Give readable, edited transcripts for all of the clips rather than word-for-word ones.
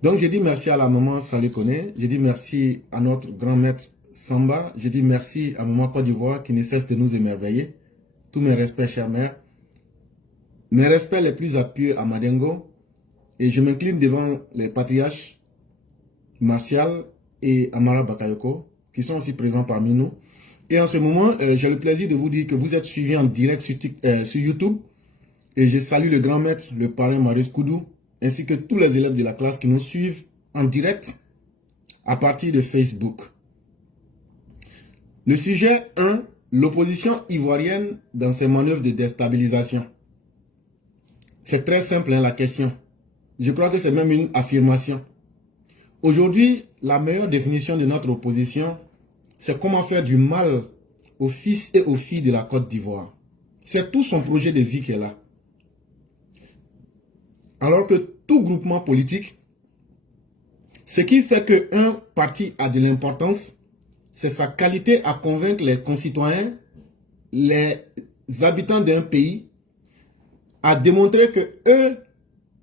Donc, je dis merci à la maman Salé Koné, je dis merci à notre grand maître Samba, je dis merci à maman Côte d'Ivoire qui ne cesse de nous émerveiller. Tous mes respects, chère mère. Mes respects les plus appuyés à Madengo. Et je m'incline devant les patriarches Martial et Amara Bakayoko, qui sont aussi présents parmi nous. Et en ce moment, j'ai le plaisir de vous dire que vous êtes suivis en direct sur YouTube. Et je salue le grand maître, le parrain Marius Koudou, ainsi que tous les élèves de la classe qui nous suivent en direct à partir de Facebook. Le sujet 1, l'opposition ivoirienne dans ses manœuvres de déstabilisation. C'est très simple la question. Je crois que c'est même une affirmation. Aujourd'hui, la meilleure définition de notre opposition, c'est comment faire du mal aux fils et aux filles de la Côte d'Ivoire. C'est tout son projet de vie qu'elle a. Alors que tout groupement politique, ce qui fait qu'un parti a de l'importance, c'est sa qualité à convaincre les concitoyens, les habitants d'un pays, à démontrer que eux,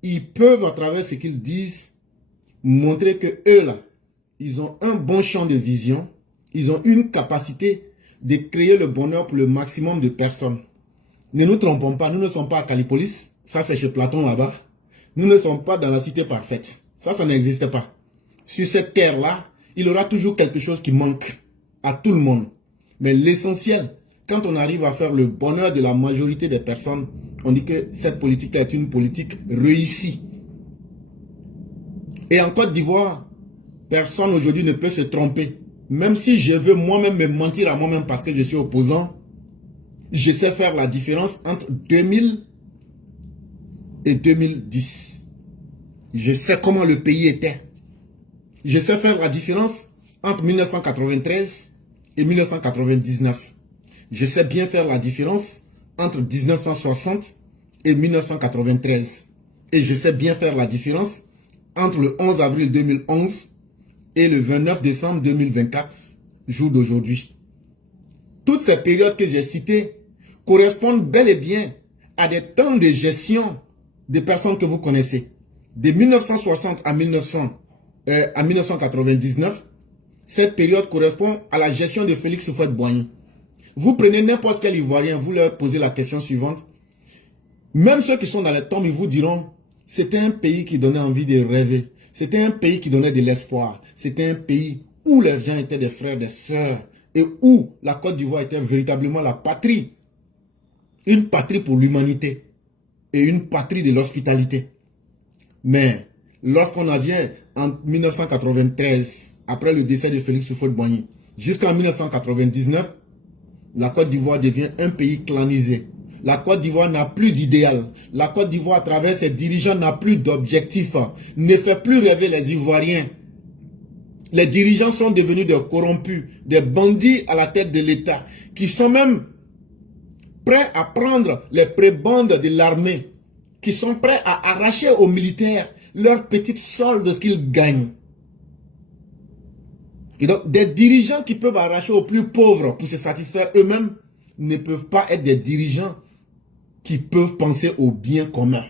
ils peuvent, à travers ce qu'ils disent, montrer que eux, là, ils ont un bon champ de vision, ils ont une capacité de créer le bonheur pour le maximum de personnes. Ne nous trompons pas, nous ne sommes pas à Calipolis, ça c'est chez Platon là-bas. Nous ne sommes pas dans la cité parfaite. Ça n'existe pas. Sur cette terre-là, il y aura toujours quelque chose qui manque à tout le monde. Mais l'essentiel, quand on arrive à faire le bonheur de la majorité des personnes, on dit que cette politique est une politique réussie. Et en Côte d'Ivoire, personne aujourd'hui ne peut se tromper. Même si je veux moi-même me mentir à moi-même parce que je suis opposant, je sais faire la différence entre 2000 et 2010. Je sais comment le pays était. Je sais faire la différence entre 1993 et 1999. Je sais bien faire la différence entre 1960 et 1993. Et je sais bien faire la différence entre le 11 avril 2011 et le 29 décembre 2024, jour d'aujourd'hui. Toutes ces périodes que j'ai citées correspondent bel et bien à des temps de gestion des personnes que vous connaissez. De 1960 à 1999, cette période correspond à la gestion de Félix Houphouët-Boigny. Vous prenez n'importe quel Ivoirien, vous leur posez la question suivante. Même ceux qui sont dans les tombes, ils vous diront, c'était un pays qui donnait envie de rêver. C'était un pays qui donnait de l'espoir. C'était un pays où les gens étaient des frères, des sœurs, et où la Côte d'Ivoire était véritablement la patrie. Une patrie pour l'humanité et une patrie de l'hospitalité. Mais lorsqu'on en vient en 1993, après le décès de Félix Houphouët-Boigny, jusqu'en 1999, la Côte d'Ivoire devient un pays clanisé. La Côte d'Ivoire n'a plus d'idéal. La Côte d'Ivoire, à travers ses dirigeants, n'a plus d'objectif. Ne fait plus rêver les Ivoiriens. Les dirigeants sont devenus des corrompus, des bandits à la tête de l'État, qui sont même prêts à prendre les prébendes de l'armée, qui sont prêts à arracher aux militaires leurs petites soldes qu'ils gagnent. Et donc, des dirigeants qui peuvent arracher aux plus pauvres pour se satisfaire eux-mêmes ne peuvent pas être des dirigeants qui peuvent penser au bien commun.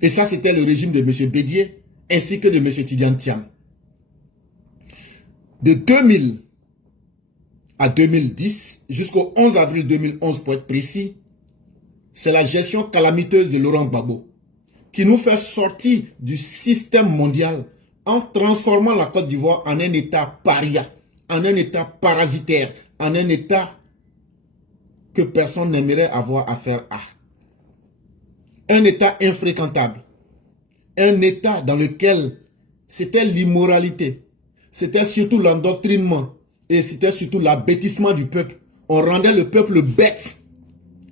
Et ça, c'était le régime de M. Bédier ainsi que de M. Tidjane Thiam. De 2000 à 2010, jusqu'au 11 avril 2011 pour être précis, c'est la gestion calamiteuse de Laurent Gbagbo qui nous fait sortir du système mondial en transformant la Côte d'Ivoire en un État paria, en un État parasitaire, en un État que personne n'aimerait avoir affaire à. Un État infréquentable, un État dans lequel c'était l'immoralité, c'était surtout l'endoctrinement et c'était surtout l'abêtissement du peuple. On rendait le peuple bête.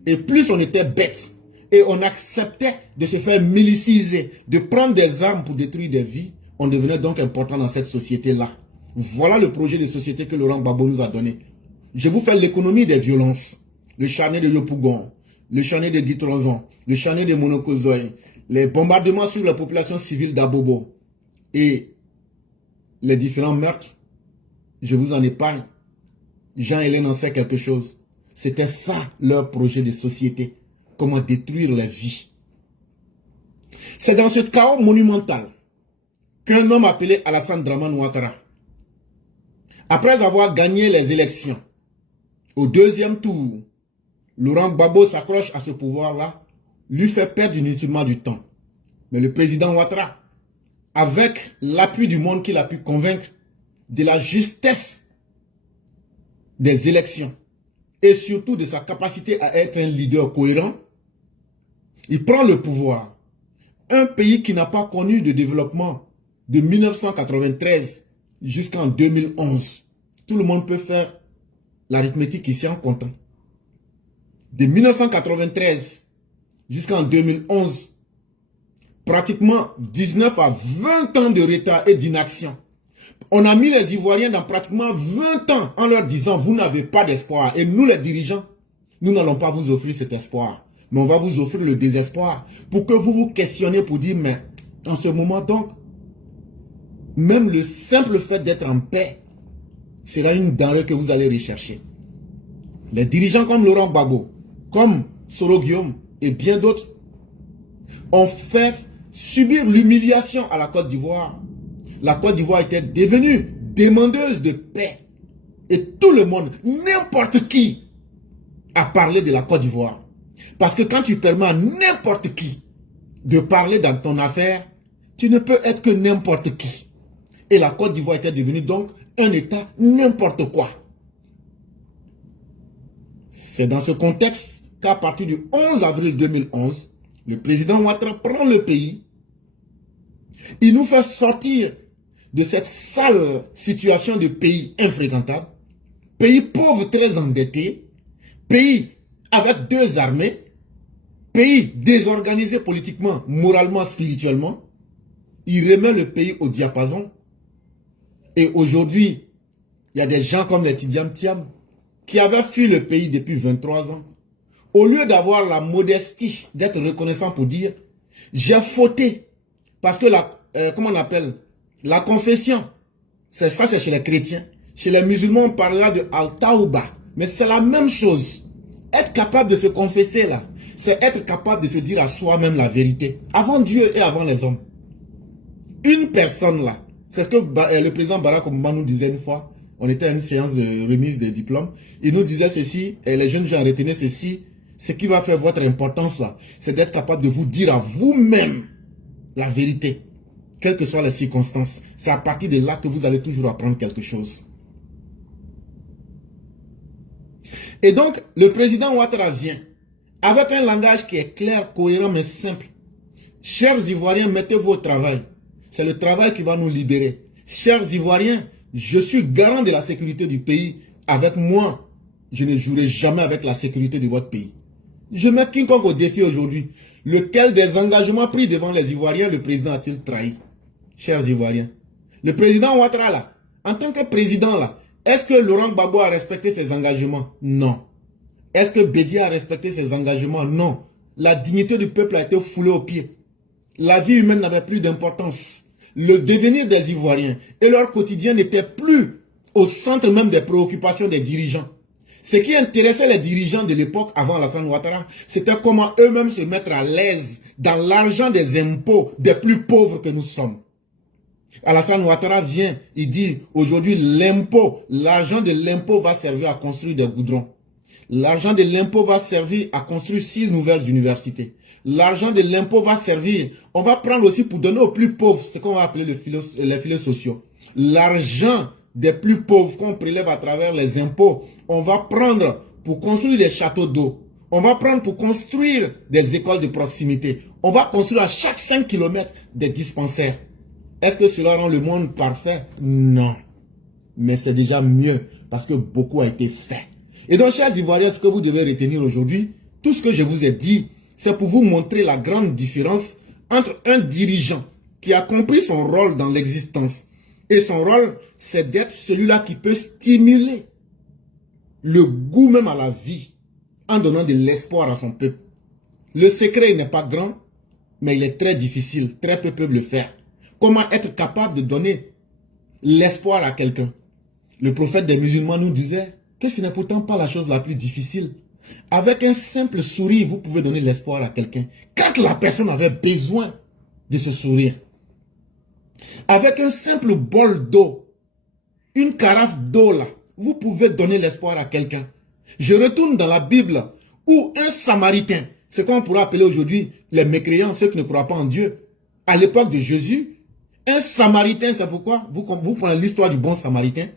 Et plus on était bête et on acceptait de se faire miliciser, de prendre des armes pour détruire des vies, on devenait donc important dans cette société-là. Voilà le projet de société que Laurent Gbagbo nous a donné. Je vous fais l'économie des violences. Le charnier de Yopougon, le charnier de Guy Tronzon, le charnier de Monokozoé, les bombardements sur la population civile d'Abobo et les différents meurtres. Je vous en épargne. Jean-Hélène en sait quelque chose. C'était ça leur projet de société. Comment détruire les vies. C'est dans ce chaos monumental qu'un homme appelé Alassane Dramane Ouattara, après avoir gagné les élections, au deuxième tour, Laurent Gbagbo s'accroche à ce pouvoir-là, lui fait perdre inutilement du temps. Mais le président Ouattara, avec l'appui du monde qu'il a pu convaincre de la justesse des élections et surtout de sa capacité à être un leader cohérent, il prend le pouvoir. Un pays qui n'a pas connu de développement de 1993 jusqu'en 2011. Tout le monde peut faire l'arithmétique ici en comptant. De 1993 jusqu'en 2011, pratiquement 19 à 20 ans de retard et d'inaction. On a mis les Ivoiriens dans pratiquement 20 ans en leur disant « Vous n'avez pas d'espoir ». Et nous, les dirigeants, nous n'allons pas vous offrir cet espoir. Mais on va vous offrir le désespoir pour que vous vous questionnez pour dire « Mais en ce moment donc, même le simple fait d'être en paix sera une denrée que vous allez rechercher. » Les dirigeants comme Laurent Gbagbo, comme Soro Guillaume et bien d'autres ont fait subir l'humiliation à la Côte d'Ivoire. La Côte d'Ivoire était devenue demandeuse de paix. Et tout le monde, n'importe qui, a parlé de la Côte d'Ivoire. Parce que quand tu permets à n'importe qui de parler dans ton affaire, tu ne peux être que n'importe qui. Et la Côte d'Ivoire était devenue donc un État n'importe quoi. C'est dans ce contexte qu'à partir du 11 avril 2011, le président Ouattara prend le pays. Il nous fait sortir de cette sale situation de pays infréquentable, pays pauvre très endetté, pays avec deux armées, pays désorganisé politiquement, moralement, spirituellement. Il remet le pays au diapason. Et aujourd'hui, il y a des gens comme les Tidiane Thiam qui avaient fui le pays depuis 23 ans. Au lieu d'avoir la modestie d'être reconnaissant pour dire « J'ai fauté » parce que comment on appelle la confession, ça c'est chez les chrétiens. Chez les musulmans, on parlera de Al-Tawba. Mais c'est la même chose. Être capable de se confesser là, c'est être capable de se dire à soi-même la vérité. Avant Dieu et avant les hommes. Une personne là, c'est ce que le président Barack Obama nous disait une fois. On était à une séance de remise des diplômes. Il nous disait ceci, et les jeunes gens retenaient ceci. Ce qui va faire votre importance là, c'est d'être capable de vous dire à vous-même la vérité. Quelles que soient les circonstances. C'est à partir de là que vous allez toujours apprendre quelque chose. Et donc, le président Ouattara vient avec un langage qui est clair, cohérent, mais simple. Chers Ivoiriens, mettez-vous au travail. C'est le travail qui va nous libérer. Chers Ivoiriens, je suis garant de la sécurité du pays. Avec moi, je ne jouerai jamais avec la sécurité de votre pays. Je mets quiconque au défi aujourd'hui. Lequel des engagements pris devant les Ivoiriens, le président a-t-il trahi? Chers Ivoiriens, le président Ouattara là, en tant que président là, est-ce que Laurent Gbagbo a respecté ses engagements? Non. Est-ce que Bédia a respecté ses engagements? Non. La dignité du peuple a été foulée aux pieds. La vie humaine n'avait plus d'importance. Le devenir des Ivoiriens et leur quotidien n'était plus au centre même des préoccupations des dirigeants. Ce qui intéressait les dirigeants de l'époque avant Alassane Ouattara, c'était comment eux-mêmes se mettre à l'aise dans l'argent des impôts des plus pauvres que nous sommes. Alassane Ouattara vient, il dit aujourd'hui l'impôt, l'argent de l'impôt va servir à construire des goudrons. L'argent de l'impôt va servir à construire 6 nouvelles universités. L'argent de l'impôt va servir, on va prendre aussi pour donner aux plus pauvres, ce qu'on va appeler les filets sociaux. L'argent des plus pauvres qu'on prélève à travers les impôts, on va prendre pour construire des châteaux d'eau. On va prendre pour construire des écoles de proximité. On va construire à chaque 5 km des dispensaires. Est-ce que cela rend le monde parfait? Non. Mais c'est déjà mieux parce que beaucoup a été fait. Et donc, chers Ivoiriens, ce que vous devez retenir aujourd'hui, tout ce que je vous ai dit, c'est pour vous montrer la grande différence entre un dirigeant qui a compris son rôle dans l'existence. Et son rôle, c'est d'être celui-là qui peut stimuler le goût même à la vie en donnant de l'espoir à son peuple. Le secret n'est pas grand, mais il est très difficile. Très peu peuvent le faire. Comment être capable de donner l'espoir à quelqu'un? Le prophète des musulmans nous disait que ce n'est pourtant pas la chose la plus difficile. Avec un simple sourire, vous pouvez donner l'espoir à quelqu'un. Quand la personne avait besoin de ce sourire. Avec un simple bol d'eau, une carafe d'eau là, vous pouvez donner l'espoir à quelqu'un. Je retourne dans la Bible où un Samaritain, ce qu'on pourrait appeler aujourd'hui les mécréants, ceux qui ne croient pas en Dieu, à l'époque de Jésus, un Samaritain, c'est pourquoi vous prenez l'histoire du bon Samaritain.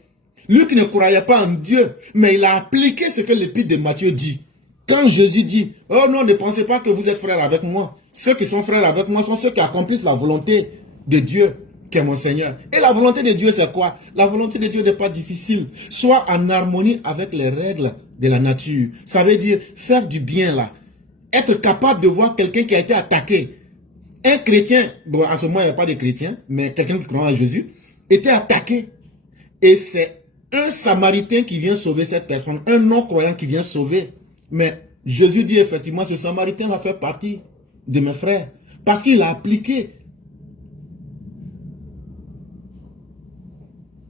Lui qui ne croyait pas en Dieu, mais il a appliqué ce que l'épître de Matthieu dit. Quand Jésus dit, oh non, ne pensez pas que vous êtes frères avec moi. Ceux qui sont frères avec moi sont ceux qui accomplissent la volonté de Dieu, qui est mon Seigneur. Et la volonté de Dieu, c'est quoi? La volonté de Dieu n'est pas difficile. Soit en harmonie avec les règles de la nature. Ça veut dire faire du bien là. Être capable de voir quelqu'un qui a été attaqué. Un chrétien, bon, à ce moment, il n'y a pas de chrétien, mais quelqu'un qui croit en Jésus, était attaqué. Et c'est un Samaritain qui vient sauver cette personne, un non-croyant qui vient sauver. Mais Jésus dit effectivement, ce Samaritain va faire partie de mes frères. Parce qu'il a appliqué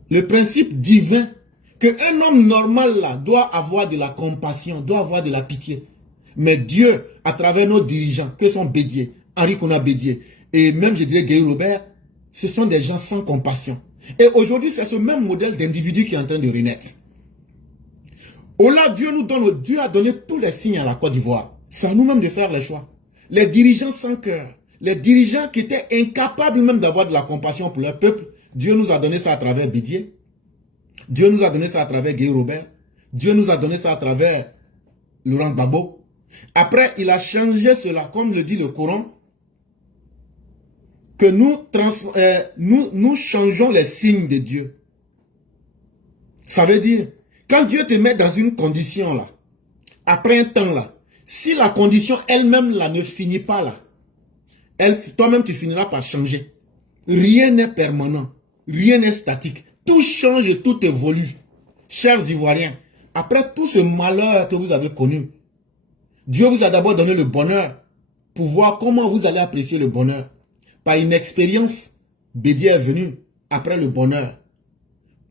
le principe divin qu'un homme normal là doit avoir de la compassion, doit avoir de la pitié. Mais Dieu, à travers nos dirigeants, que sont Bédier, Henri Konan Bédier, et même je dirais Guy Robert, ce sont des gens sans compassion. Et aujourd'hui, c'est ce même modèle d'individu qui est en train de renaître. Oh là, Dieu a donné tous les signes à la Côte d'Ivoire. C'est à nous-mêmes de faire les choix. Les dirigeants sans cœur, les dirigeants qui étaient incapables même d'avoir de la compassion pour leur peuple, Dieu nous a donné ça à travers Bédier. Dieu nous a donné ça à travers Guy Robert. Dieu nous a donné ça à travers Laurent Gbagbo. Après, il a changé cela, comme le dit le Coran, que nous changeons les signes de Dieu. Ça veut dire, quand Dieu te met dans une condition là, après un temps là, si la condition elle-même là ne finit pas là, toi-même tu finiras par changer. Rien n'est permanent, rien n'est statique. Tout change et tout évolue. Chers Ivoiriens, après tout ce malheur que vous avez connu, Dieu vous a d'abord donné le bonheur pour voir comment vous allez apprécier le bonheur. Par une expérience, Bédier est venu après le bonheur.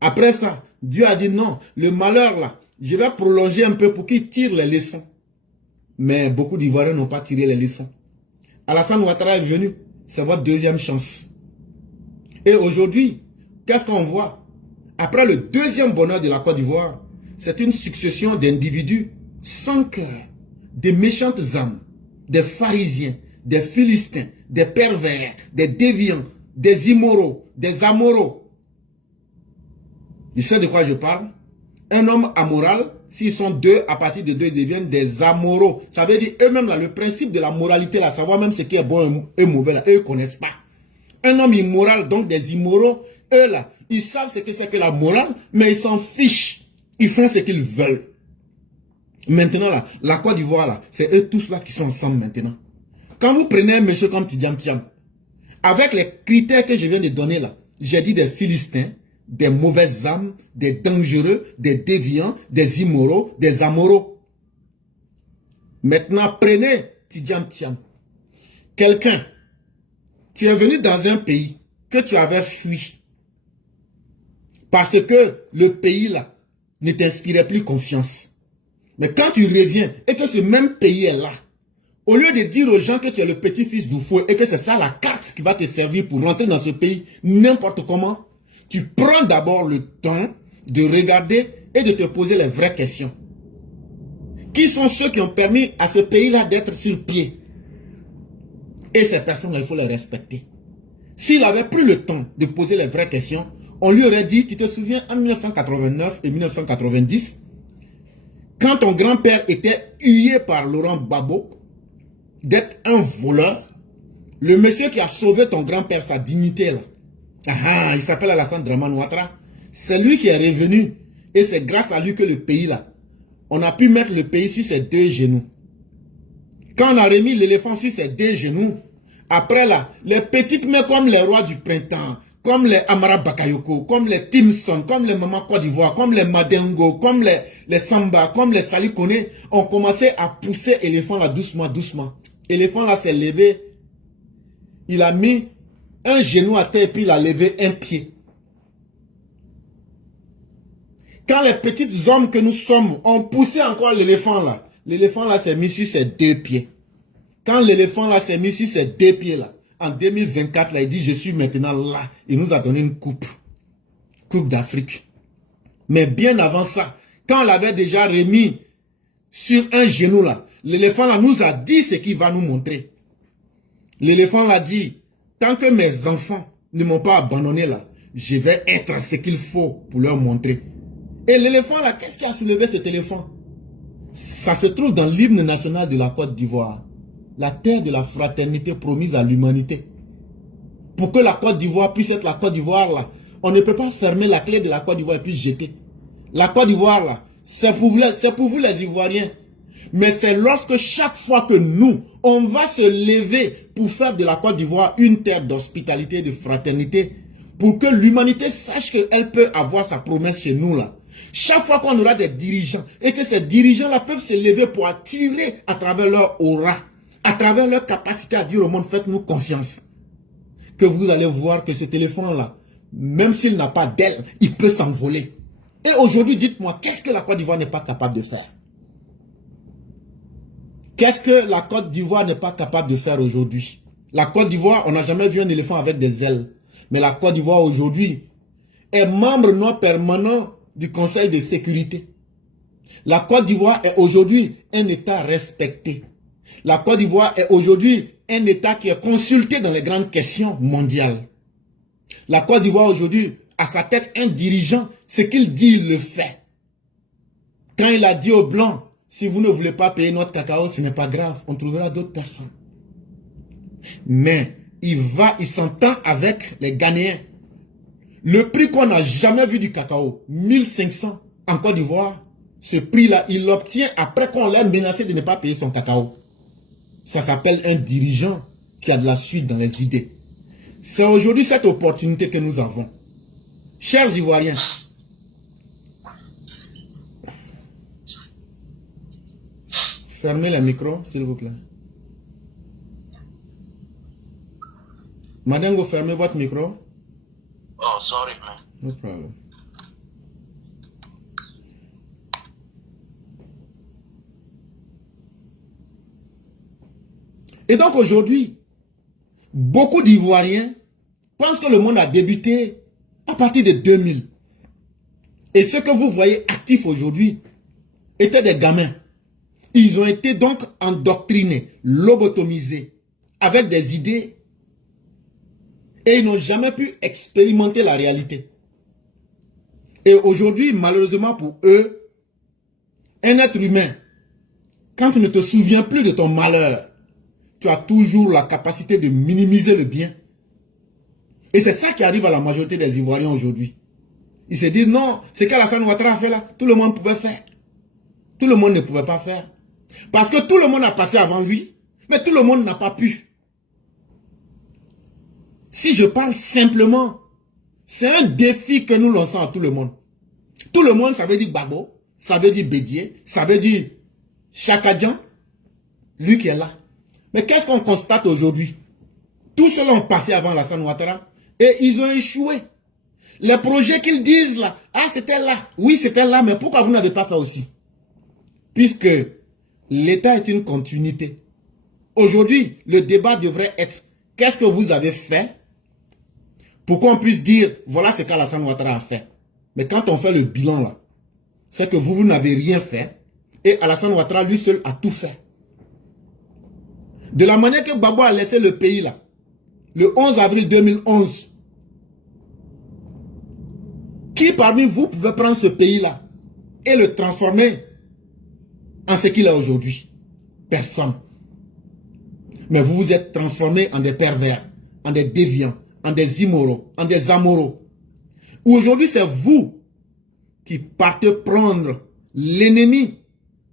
Après ça, Dieu a dit non, le malheur là, je vais prolonger un peu pour qu'il tire les leçons. Mais beaucoup d'Ivoiriens n'ont pas tiré les leçons. Alassane Ouattara est venu, c'est votre deuxième chance. Et aujourd'hui, qu'est-ce qu'on voit? Après le deuxième bonheur de la Côte d'Ivoire, c'est une succession d'individus sans cœur, des méchantes âmes, des pharisiens, des philistins, des pervers, des déviants, des immoraux, des amoureux. Tu sais de quoi je parle? Un homme amoral, s'ils sont deux, à partir de deux, ils deviennent des amoureux. Ça veut dire eux-mêmes, là, le principe de la moralité, là, savoir même ce qui est bon et mauvais, là, eux, ils ne connaissent pas. Un homme immoral, donc des immoraux, eux, là, ils savent ce que c'est que la morale, mais ils s'en fichent. Ils font ce qu'ils veulent. Maintenant, là, la Côte d'Ivoire, là, c'est eux tous là qui sont ensemble maintenant. Quand vous prenez un monsieur comme Tidjam Thiam, avec les critères que je viens de donner là, j'ai dit des Philistins, des mauvaises âmes, des dangereux, des déviants, des immoraux, des amoureux. Maintenant, prenez Tidjam Thiam. Quelqu'un, tu es venu dans un pays que tu avais fui parce que le pays là ne t'inspirait plus confiance. Mais quand tu reviens et que ce même pays est là, au lieu de dire aux gens que tu es le petit-fils d'Oufoué et que c'est ça la carte qui va te servir pour rentrer dans ce pays n'importe comment, tu prends d'abord le temps de regarder et de te poser les vraies questions. Qui sont ceux qui ont permis à ce pays-là d'être sur pied? Et ces personnes-là, il faut les respecter. S'il avait pris le temps de poser les vraies questions, on lui aurait dit, tu te souviens, en 1989 et 1990, quand ton grand-père était hué par Laurent Gbagbo, d'être un voleur, le monsieur qui a sauvé ton grand-père, sa dignité là, il s'appelle Alassane Dramane Ouattara, c'est lui qui est revenu, et c'est grâce à lui que le pays là, on a pu mettre le pays sur ses deux genoux. Quand on a remis l'éléphant sur ses deux genoux, après là, les petites mains comme les rois du printemps, comme les Amara Bakayoko, comme les Timson, comme les Maman Côte d'Ivoire, comme les Madengo, comme les Samba, comme les Salikone, ont commencé à pousser l'éléphant là doucement, doucement. L'éléphant là s'est levé, il a mis un genou à terre et puis il a levé un pied. Quand les petites hommes que nous sommes ont poussé encore l'éléphant là s'est mis sur ses deux pieds. Quand l'éléphant là s'est mis sur ses deux pieds là, en 2024, là, il dit, je suis maintenant là. Il nous a donné une coupe d'Afrique. Mais bien avant ça, quand on l'avait déjà remis sur un genou là, l'éléphant là nous a dit ce qu'il va nous montrer. L'éléphant l'a dit, tant que mes enfants ne m'ont pas abandonné là, je vais être ce qu'il faut pour leur montrer. Et l'éléphant là, qu'est-ce qui a soulevé cet éléphant? Ça se trouve dans l'hymne national de la Côte d'Ivoire. La terre de la fraternité promise à l'humanité. Pour que la Côte d'Ivoire puisse être la Côte d'Ivoire là, on ne peut pas fermer la clé de la Côte d'Ivoire et puis jeter. La Côte d'Ivoire là, c'est pour vous les Ivoiriens. Mais c'est lorsque chaque fois que nous, on va se lever pour faire de la Côte d'Ivoire une terre d'hospitalité, de fraternité, pour que l'humanité sache qu'elle peut avoir sa promesse chez nous là. Chaque fois qu'on aura des dirigeants et que ces dirigeants-là peuvent se lever pour attirer à travers leur aura, à travers leur capacité à dire au monde, faites-nous confiance, que vous allez voir que ce téléphone-là, même s'il n'a pas d'aile, il peut s'envoler. Et aujourd'hui, dites-moi, qu'est-ce que la Côte d'Ivoire n'est pas capable de faire? Qu'est-ce que la Côte d'Ivoire n'est pas capable de faire aujourd'hui? La Côte d'Ivoire, on n'a jamais vu un éléphant avec des ailes. Mais la Côte d'Ivoire aujourd'hui est membre non permanent du Conseil de sécurité. La Côte d'Ivoire est aujourd'hui un État respecté. La Côte d'Ivoire est aujourd'hui un État qui est consulté dans les grandes questions mondiales. La Côte d'Ivoire aujourd'hui, à sa tête, un dirigeant, ce qu'il dit, il le fait. Quand il a dit aux Blancs, si vous ne voulez pas payer notre cacao, ce n'est pas grave, on trouvera d'autres personnes. Mais il s'entend avec les Ghanéens. Le prix qu'on n'a jamais vu du cacao, 1500 en Côte d'Ivoire, ce prix-là, il l'obtient après qu'on l'ait menacé de ne pas payer son cacao. Ça s'appelle un dirigeant qui a de la suite dans les idées. C'est aujourd'hui cette opportunité que nous avons. Chers Ivoiriens, fermez le micro, s'il vous plaît. Madame, vous fermez votre micro. Oh, sorry, man. No problem. Et donc aujourd'hui, beaucoup d'Ivoiriens pensent que le monde a débuté à partir de 2000. Et ceux que vous voyez actifs aujourd'hui étaient des gamins. Ils ont été donc endoctrinés, lobotomisés, avec des idées. Et ils n'ont jamais pu expérimenter la réalité. Et aujourd'hui, malheureusement pour eux, un être humain, quand tu ne te souviens plus de ton malheur, tu as toujours la capacité de minimiser le bien. Et c'est ça qui arrive à la majorité des Ivoiriens aujourd'hui. Ils se disent, non, ce qu'Alassane Ouattara a fait là, tout le monde pouvait faire. Tout le monde ne pouvait pas faire. Parce que tout le monde a passé avant lui, mais tout le monde n'a pas pu. Si je parle simplement, c'est un défi que nous lançons à tout le monde. Tout le monde, ça veut dire Babo, ça veut dire Bédier, ça veut dire Chakadjan, lui qui est là. Mais qu'est-ce qu'on constate aujourd'hui? Tous ceux-là ont passé avant Alassane Ouattara et ils ont échoué. Les projets qu'ils disent là, ah c'était là, oui c'était là, mais pourquoi vous n'avez pas fait aussi? Puisque l'État est une continuité. Aujourd'hui, le débat devrait être, qu'est-ce que vous avez fait pour qu'on puisse dire, voilà ce qu'Alassane Ouattara a fait. Mais quand on fait le bilan là, c'est que vous n'avez rien fait et Alassane Ouattara lui seul a tout fait. De la manière que Gbagbo a laissé le pays là, le 11 avril 2011, qui parmi vous pouvait prendre ce pays là et le transformer en ce qu'il est aujourd'hui? Personne. Mais vous vous êtes transformés en des pervers, en des déviants, en des immoraux, en des amoureux. Aujourd'hui, c'est vous qui partez prendre l'ennemi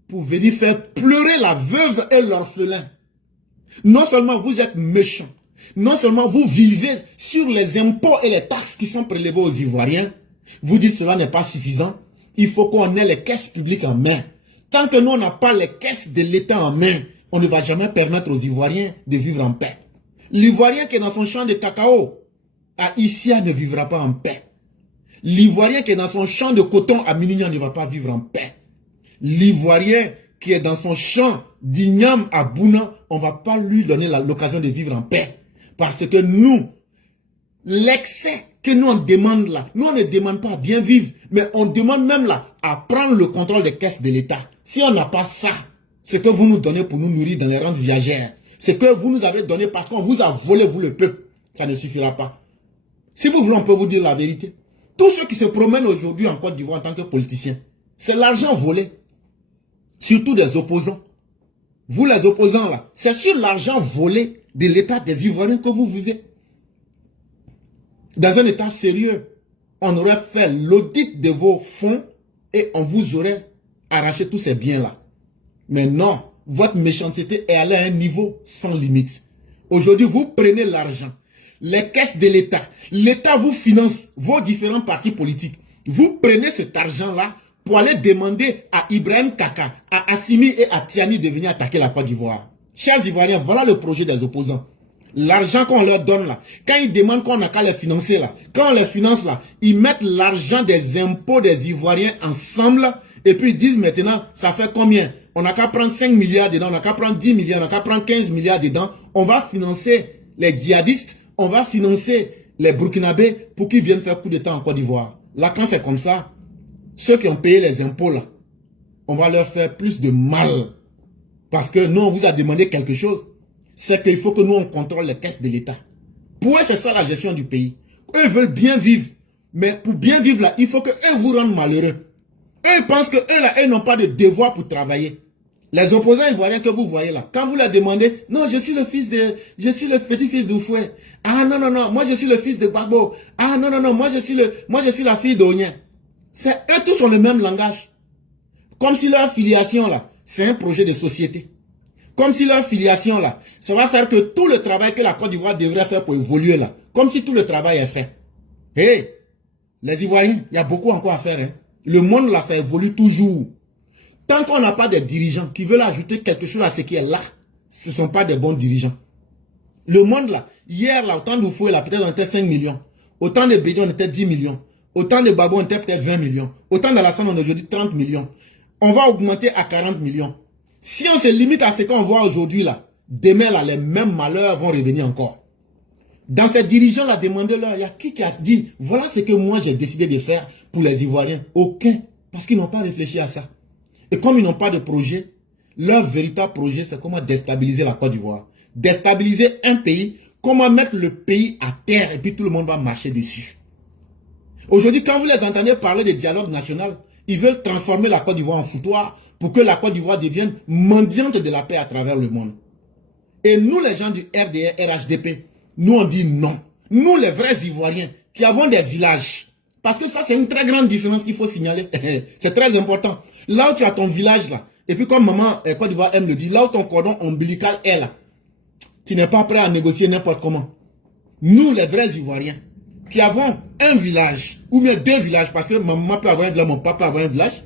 pour venir faire pleurer la veuve et l'orphelin. Non seulement vous êtes méchants, non seulement vous vivez sur les impôts et les taxes qui sont prélevés aux Ivoiriens, vous dites cela n'est pas suffisant, il faut qu'on ait les caisses publiques en main. Tant que nous, on n'a pas les caisses de l'État en main, on ne va jamais permettre aux Ivoiriens de vivre en paix. L'Ivoirien qui est dans son champ de cacao à Issia ne vivra pas en paix. L'Ivoirien qui est dans son champ de coton à Minignan ne va pas vivre en paix. L'Ivoirien qui est dans son champ d'Ignam à Bouna, on ne va pas lui donner l'occasion de vivre en paix. Parce que nous, l'excès que nous on demande là, nous on ne demande pas à bien vivre, mais on demande même là à prendre le contrôle des caisses de l'État. Si on n'a pas ça, ce que vous nous donnez pour nous nourrir dans les rentes viagères, ce que vous nous avez donné parce qu'on vous a volé, vous le peuple, ça ne suffira pas. Si vous voulez, on peut vous dire la vérité. Tous ceux qui se promènent aujourd'hui en Côte d'Ivoire en tant que politiciens, c'est l'argent volé. Surtout des opposants. Vous les opposants là, c'est sur l'argent volé de l'État des Ivoiriens que vous vivez. Dans un État sérieux, on aurait fait l'audit de vos fonds et on vous aurait arraché tous ces biens-là. Mais non, votre méchanceté est allée à un niveau sans limite. Aujourd'hui, vous prenez l'argent, les caisses de l'État. L'État vous finance vos différents partis politiques. Vous prenez cet argent-là pour aller demander à Ibrahim Kaka, à Assimi et à Tiani de venir attaquer la Côte d'Ivoire. Chers Ivoiriens, voilà le projet des opposants. L'argent qu'on leur donne là, quand ils demandent qu'on n'a qu'à les financer là, quand on les finance là, ils mettent l'argent des impôts des Ivoiriens ensemble et puis ils disent maintenant, ça fait combien? On n'a qu'à prendre 5 milliards dedans, on n'a qu'à prendre 10 milliards, on n'a qu'à prendre 15 milliards dedans. On va financer les djihadistes, on va financer les Burkinabés pour qu'ils viennent faire coup d'État en Côte d'Ivoire. Là, quand c'est comme ça, ceux qui ont payé les impôts là, on va leur faire plus de mal. Parce que nous, on vous a demandé quelque chose. C'est qu'il faut que nous, on contrôle les caisses de l'État. Pour eux, c'est ça la gestion du pays. Eux veulent bien vivre. Mais pour bien vivre là, il faut que eux vous rendent malheureux. Eux pensent que eux là, ils n'ont pas de devoir pour travailler. Les opposants ivoiriens que vous voyez là, quand vous leur demandez, non, je suis le petit-fils d'Oufoué. Ah non, non, non, moi je suis le fils de Gbagbo. Ah non, non, non, moi je suis la fille d'Onien. C'est eux tous ont le même langage. Comme si leur filiation là, c'est un projet de société. Comme si leur filiation là, ça va faire que tout le travail que la Côte d'Ivoire devrait faire pour évoluer là, comme si tout le travail est fait. Hé, les Ivoiriens, il y a beaucoup encore à faire. Hein. Le monde là, ça évolue toujours. Tant qu'on n'a pas des dirigeants qui veulent ajouter quelque chose à ce qui est là, ce ne sont pas des bons dirigeants. Le monde là, hier là, autant de Foué là, peut-être on était 5 millions. Autant de Bédion, on était 10 millions. Autant de Babo, on était peut-être 20 millions. Autant d'Alassane, on est aujourd'hui 30 millions. On va augmenter à 40 millions. Si on se limite à ce qu'on voit aujourd'hui là, demain là, les mêmes malheurs vont revenir encore. Dans ces dirigeants là, demandez-leur, il y a qui a dit, voilà ce que moi j'ai décidé de faire pour les Ivoiriens. Aucun, parce qu'ils n'ont pas réfléchi à ça. Et comme ils n'ont pas de projet, leur véritable projet, c'est comment déstabiliser la Côte d'Ivoire. Déstabiliser un pays, comment mettre le pays à terre et puis tout le monde va marcher dessus. Aujourd'hui, quand vous les entendez parler de dialogue national, ils veulent transformer la Côte d'Ivoire en foutoir pour que la Côte d'Ivoire devienne mendiante de la paix à travers le monde. Et nous, les gens du RDR, RHDP, nous on dit non. Nous, les vrais Ivoiriens, qui avons des villages, parce que ça, c'est une très grande différence qu'il faut signaler. C'est très important. Là où tu as ton village, là, et puis comme maman Côte d'Ivoire aime le dire, là où ton cordon ombilical est là, tu n'es pas prêt à négocier n'importe comment. Nous, les vrais Ivoiriens, qui avons un village, ou bien 2 villages, parce que maman peut avoir un village, mon papa peut avoir un village,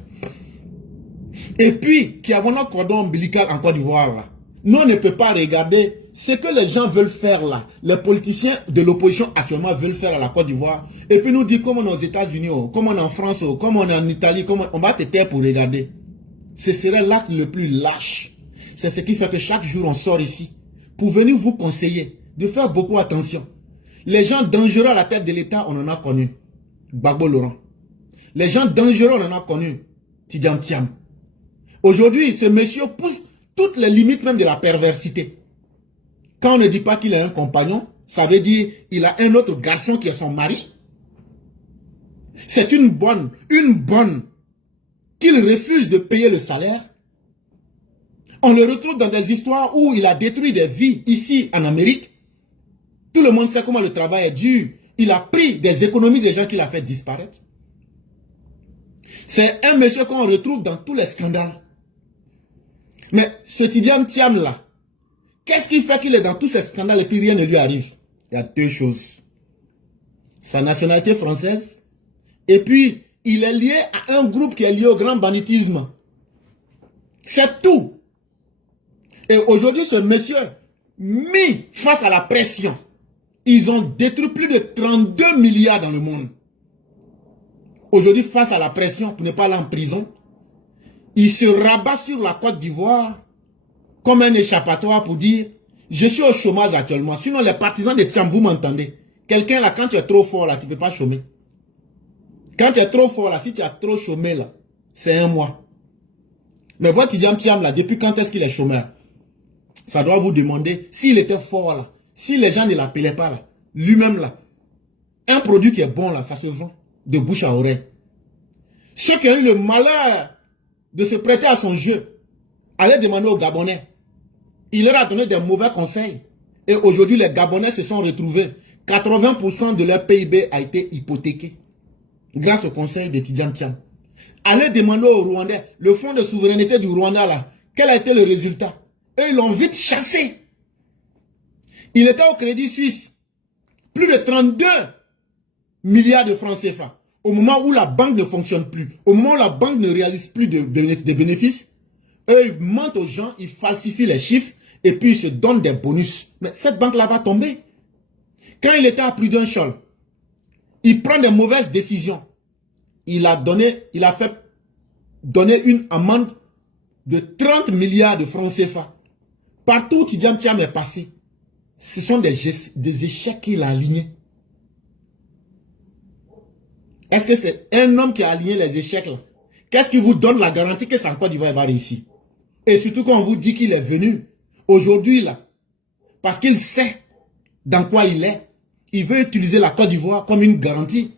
et puis qui avons notre cordon ombilical en Côte d'Ivoire, là. Nous, on ne peut pas regarder ce que les gens veulent faire là. Les politiciens de l'opposition actuellement veulent faire à la Côte d'Ivoire. Et puis nous dire comment on est aux États-Unis, comment on est en France, comment on est en Italie, comment on va se taire pour regarder. Ce serait l'acte le plus lâche. C'est ce qui fait que chaque jour on sort ici pour venir vous conseiller de faire beaucoup attention. Les gens dangereux à la tête de l'État, on en a connu. Gbagbo Laurent. Les gens dangereux, on en a connu. Tidjam Thiam. Aujourd'hui, ce monsieur pousse toutes les limites même de la perversité. Quand on ne dit pas qu'il a un compagnon, ça veut dire qu'il a un autre garçon qui est son mari. C'est une bonne, qu'il refuse de payer le salaire. On le retrouve dans des histoires où il a détruit des vies ici en Amérique. Tout le monde sait comment le travail est dur. Il a pris des économies des gens qu'il a fait disparaître. C'est un monsieur qu'on retrouve dans tous les scandales. Mais ce Tidjam Thiam là, qu'est-ce qui fait qu'il est dans tous ces scandales et puis rien ne lui arrive? Il y a 2 choses. Sa nationalité française, et puis il est lié à un groupe qui est lié au grand banditisme. C'est tout. Et aujourd'hui, ce monsieur, mis face à la pression, ils ont détruit plus de 32 milliards dans le monde. Aujourd'hui, face à la pression, pour ne pas aller en prison, il se rabat sur la Côte d'Ivoire comme un échappatoire pour dire Je suis au chômage actuellement. Sinon, les partisans de Thiam, vous m'entendez. Quelqu'un là, quand tu es trop fort là, tu ne peux pas chômer. Quand tu es trop fort là, si tu as trop chômé là, c'est 1 mois. Mais votre Tidjam Thiam là, depuis quand est-ce qu'il est chômeur? Ça doit vous demander s'il était fort là, si les gens ne l'appelaient pas là, lui-même là. Un produit qui est bon là, ça se vend de bouche à oreille. Ceux qui ont eu le malheur de se prêter à son jeu, allaient demander aux Gabonais. Il leur a donné des mauvais conseils. Et aujourd'hui, les Gabonais se sont retrouvés. 80% de leur PIB a été hypothéqué. Grâce au conseil de Tidjam Thiam. Allez demander aux Rwandais, le fonds de souveraineté du Rwanda là, quel a été le résultat? Eux, ils l'ont vite chassé. Il était au Crédit Suisse. Plus de 32 milliards de francs CFA. Au moment où la banque ne fonctionne plus, au moment où la banque ne réalise plus de bénéfices, eux, ils mentent aux gens, ils falsifient les chiffres et puis ils se donnent des bonus. Mais cette banque-là va tomber. Quand il était à Prudential, il prend des mauvaises décisions. Il a fait donner une amende de 30 milliards de francs CFA. Partout où Tidjam Thiam est passé, ce sont des échecs qu'il a alignés. Est-ce que c'est un homme qui a aligné les échecs là? Qu'est-ce qui vous donne la garantie que c'est en Côte d'Ivoire va réussir? Et surtout quand on vous dit qu'il est venu aujourd'hui là, parce qu'il sait dans quoi il est, il veut utiliser la Côte d'Ivoire comme une garantie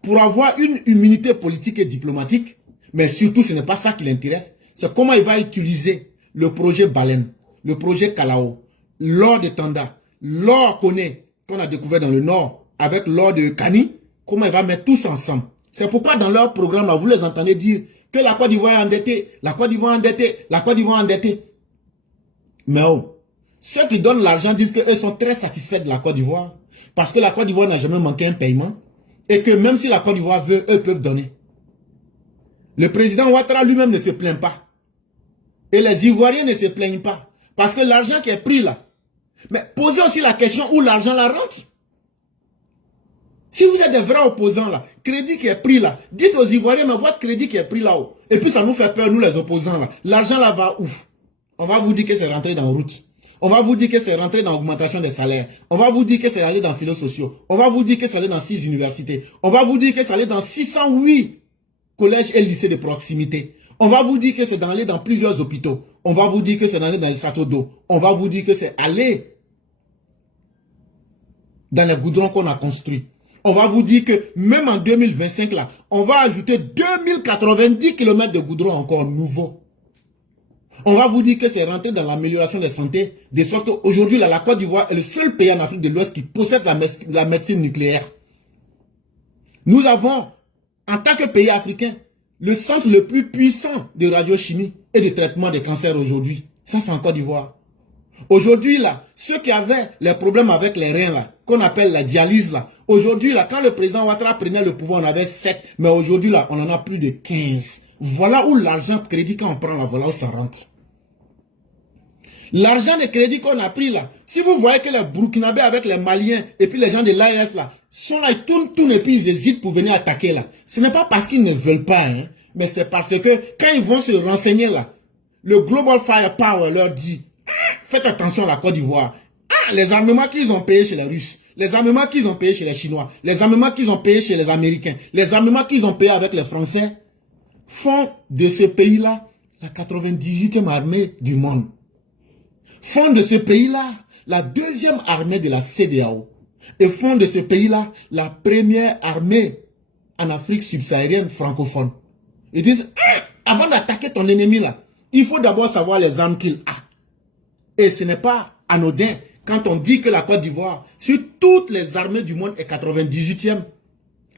pour avoir une immunité politique et diplomatique, mais surtout ce n'est pas ça qui l'intéresse, c'est comment il va utiliser le projet Baleine, le projet Kalao, l'or de Tanda, l'or Koné qu'on a découvert dans le nord avec l'or de Kani, comment il va mettre tous ensemble. C'est pourquoi dans leur programme, là, vous les entendez dire que la Côte d'Ivoire est endettée, la Côte d'Ivoire est endettée, la Côte d'Ivoire est endettée. Mais oh, ceux qui donnent l'argent disent qu'eux sont très satisfaits de la Côte d'Ivoire parce que la Côte d'Ivoire n'a jamais manqué un paiement et que même si la Côte d'Ivoire veut, eux peuvent donner. Le président Ouattara lui-même ne se plaint pas. Et les Ivoiriens ne se plaignent pas. Parce que l'argent qui est pris là. Mais posez aussi la question où l'argent la rentre. Si vous êtes des vrais opposants là, crédit qui est pris là, dites aux Ivoiriens, mais votre crédit qui est pris là-haut. Et puis ça nous fait peur, nous les opposants là. L'argent là va ouf. On va vous dire que c'est rentré dans route. On va vous dire que c'est rentré dans l'augmentation des salaires. On va vous dire que c'est allé dans filets sociaux. On va vous dire que c'est allé dans 6 universités. On va vous dire que c'est allé dans 608 collèges et lycées de proximité. On va vous dire que c'est allé dans plusieurs hôpitaux. On va vous dire que c'est allé dans les châteaux d'eau. On va vous dire que c'est allé dans les goudrons qu'on a construits. On va vous dire que même en 2025 là, on va ajouter 2090 km de goudron encore nouveaux. On va vous dire que c'est rentré dans l'amélioration de la santé, de sorte qu'aujourd'hui, la Côte d'Ivoire est le seul pays en Afrique de l'Ouest qui possède la médecine nucléaire. Nous avons, en tant que pays africain, le centre le plus puissant de radiochimie et de traitement des cancers aujourd'hui. Ça, c'est en Côte d'Ivoire. Aujourd'hui, là, ceux qui avaient les problèmes avec les reins, là, qu'on appelle la dialyse, là, aujourd'hui, là, quand le président Ouattara prenait le pouvoir, on avait 7, mais aujourd'hui, là, on en a plus de 15. Voilà où l'argent crédit, quand on prend, là, voilà où ça rentre. L'argent de crédit qu'on a pris là, si vous voyez que les Burkinabés avec les Maliens et puis les gens de l'AES là, sont là, ils tournent et puis ils hésitent pour venir attaquer là. Ce n'est pas parce qu'ils ne veulent pas, hein, mais c'est parce que quand ils vont se renseigner là, le Global Firepower leur dit, faites attention à la Côte d'Ivoire. Les armements qu'ils ont payés chez les Russes, les armements qu'ils ont payés chez les Chinois, les armements qu'ils ont payés chez les Américains, les armements qu'ils ont payés avec les Français, font de ce pays-là la 98e armée du monde. Font de ce pays-là la deuxième armée de la CEDEAO. Et font de ce pays-là la première armée en Afrique subsaharienne francophone. Ils disent, avant d'attaquer ton ennemi là, il faut d'abord savoir les armes qu'il a. Et ce n'est pas anodin quand on dit que la Côte d'Ivoire, sur toutes les armées du monde, est 98e.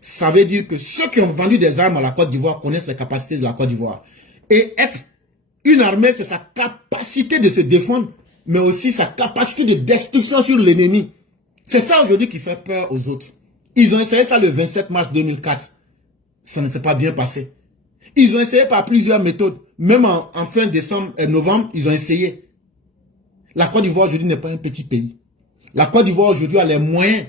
Ça veut dire que ceux qui ont vendu des armes à la Côte d'Ivoire connaissent les capacités de la Côte d'Ivoire. Et être une armée, c'est sa capacité de se défendre, mais aussi sa capacité de destruction sur l'ennemi. C'est ça aujourd'hui qui fait peur aux autres. Ils ont essayé ça le 27 mars 2004. Ça ne s'est pas bien passé. Ils ont essayé par plusieurs méthodes. Même en fin décembre et novembre, ils ont essayé. La Côte d'Ivoire aujourd'hui n'est pas un petit pays. La Côte d'Ivoire aujourd'hui a les moyens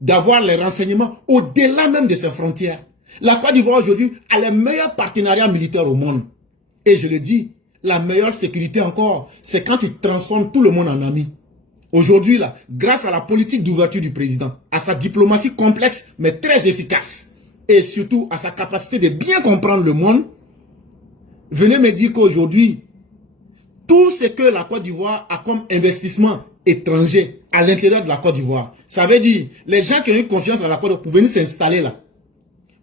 d'avoir les renseignements au-delà même de ses frontières. La Côte d'Ivoire aujourd'hui a les meilleurs partenariats militaires au monde. Et je le dis, la meilleure sécurité encore, c'est quand ils transforment tout le monde en amis. Aujourd'hui, là, grâce à la politique d'ouverture du président, à sa diplomatie complexe, mais très efficace, et surtout à sa capacité de bien comprendre le monde, venez me dire qu'aujourd'hui, tout ce que la Côte d'Ivoire a comme investissement étranger à l'intérieur de la Côte d'Ivoire, ça veut dire, les gens qui ont eu confiance à la Côte d'Ivoire pour venir s'installer là,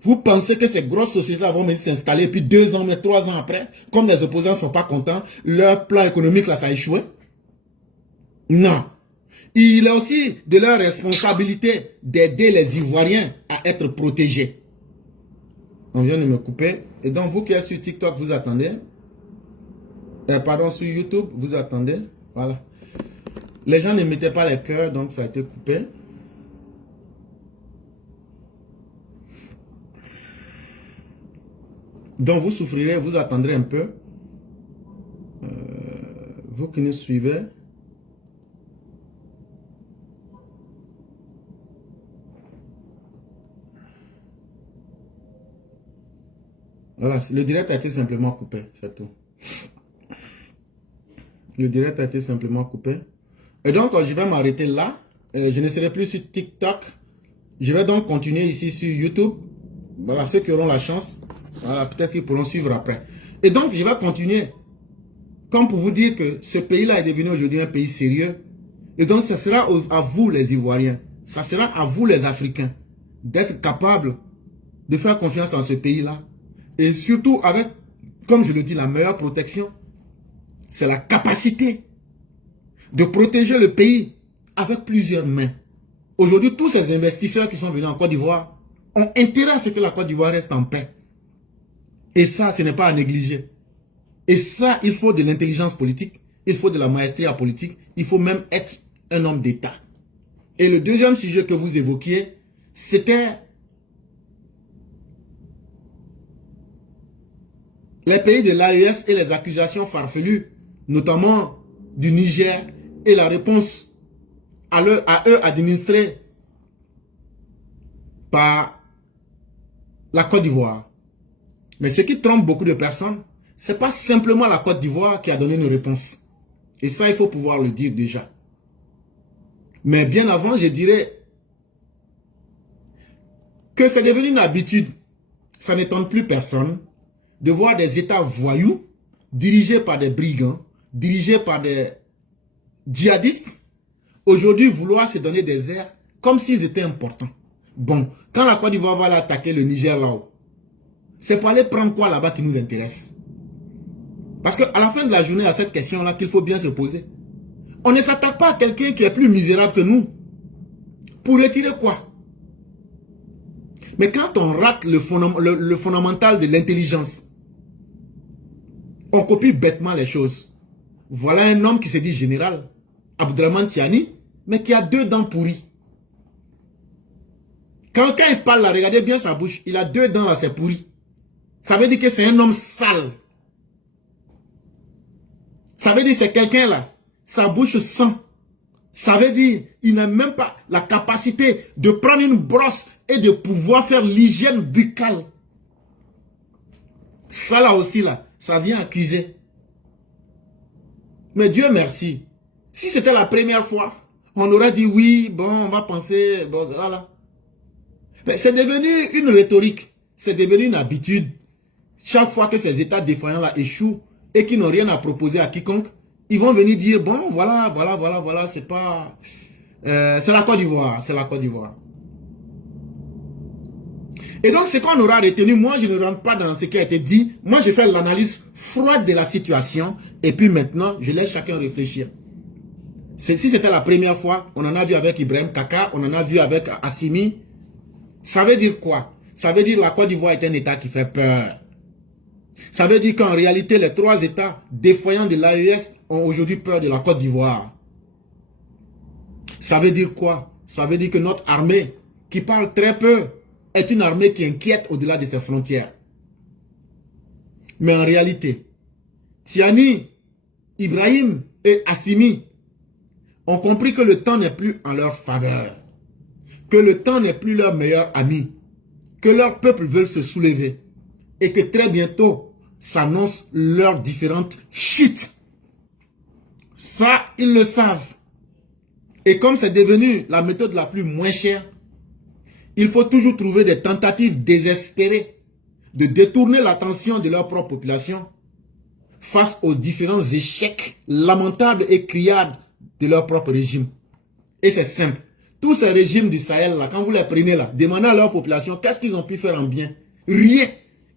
vous pensez que ces grosses sociétés-là vont venir s'installer, et puis 2 ans, mais 3 ans après, comme les opposants ne sont pas contents, leur plan économique là, ça a échoué? Non. Il est aussi de leur responsabilité d'aider les Ivoiriens à être protégés. On vient de me couper. Et donc, vous qui êtes sur TikTok, vous attendez. Pardon, sur YouTube, vous attendez. Voilà. Les gens ne mettaient pas les cœurs, donc ça a été coupé. Donc, vous souffrirez, vous attendrez un peu. Vous qui nous suivez. Voilà, le direct a été simplement coupé, c'est tout. Le direct a été simplement coupé. Et donc, je vais m'arrêter là. Je ne serai plus sur TikTok. Je vais donc continuer ici sur YouTube. Voilà, ceux qui auront la chance, voilà, peut-être qu'ils pourront suivre après. Et donc, je vais continuer. Comme pour vous dire que ce pays-là est devenu aujourd'hui un pays sérieux. Et donc, ça sera à vous, les Ivoiriens. Ça sera à vous, les Africains, d'être capables de faire confiance en ce pays-là. Et surtout avec, comme je le dis, la meilleure protection, c'est la capacité de protéger le pays avec plusieurs mains. Aujourd'hui, tous ces investisseurs qui sont venus en Côte d'Ivoire ont intérêt à ce que la Côte d'Ivoire reste en paix. Et ça, ce n'est pas à négliger. Et ça, il faut de l'intelligence politique, il faut de la maestria politique, il faut même être un homme d'État. Et le deuxième sujet que vous évoquiez, c'était les pays de l'AES et les accusations farfelues, notamment du Niger, et la réponse à eux administrée par la Côte d'Ivoire. Mais ce qui trompe beaucoup de personnes, ce n'est pas simplement la Côte d'Ivoire qui a donné une réponse. Et ça, il faut pouvoir le dire déjà. Mais bien avant, je dirais que c'est devenu une habitude. Ça n'étonne plus personne de voir des États voyous dirigés par des brigands, dirigés par des djihadistes, aujourd'hui vouloir se donner des airs comme s'ils étaient importants. Bon, quand la Côte d'Ivoire va aller attaquer le Niger là-haut, c'est pour aller prendre quoi là-bas qui nous intéresse? Parce qu'à la fin de la journée, à cette question-là qu'il faut bien se poser, on ne s'attaque pas à quelqu'un qui est plus misérable que nous. Pour retirer quoi? Mais quand on rate le fondamental de l'intelligence, on copie bêtement les choses. Voilà un homme qui se dit général, Abdraman Tiani, mais qui a 2 dents pourries. Quand il parle là, regardez bien sa bouche, il a 2 dents là, c'est pourri. Ça veut dire que c'est un homme sale. Ça veut dire que c'est quelqu'un là, sa bouche sent. Ça veut dire qu'il n'a même pas la capacité de prendre une brosse et de pouvoir faire l'hygiène buccale. Ça là aussi là, ça vient accuser. Mais Dieu merci. Si c'était la première fois, on aurait dit oui, bon, on va penser, bon, voilà. Mais c'est devenu une rhétorique. C'est devenu une habitude. Chaque fois que ces États défaillants là échouent et qui n'ont rien à proposer à quiconque, ils vont venir dire, bon, voilà, c'est pas... c'est la Côte d'Ivoire, c'est la Côte d'Ivoire. Et donc, ce qu'on aura retenu, moi, je ne rentre pas dans ce qui a été dit. Moi, je fais l'analyse froide de la situation. Et puis maintenant, je laisse chacun réfléchir. Si c'était la première fois, on en a vu avec Ibrahim Kaka, on en a vu avec Assimi. Ça veut dire quoi? Ça veut dire que la Côte d'Ivoire est un État qui fait peur. Ça veut dire qu'en réalité, les 3 États défaillants de l'AES ont aujourd'hui peur de la Côte d'Ivoire. Ça veut dire quoi? Ça veut dire que notre armée, qui parle très peu, est une armée qui inquiète au-delà de ses frontières. Mais en réalité, Tiani, Ibrahim et Assimi ont compris que le temps n'est plus en leur faveur, que le temps n'est plus leur meilleur ami, que leur peuple veut se soulever et que très bientôt s'annoncent leurs différentes chutes. Ça, ils le savent. Et comme c'est devenu la méthode la plus moins chère, il faut toujours trouver des tentatives désespérées de détourner l'attention de leur propre population face aux différents échecs lamentables et criards de leur propre régime. Et c'est simple. Tous ces régimes du Sahel, là, quand vous les prenez là, demandez à leur population qu'est-ce qu'ils ont pu faire en bien. Rien.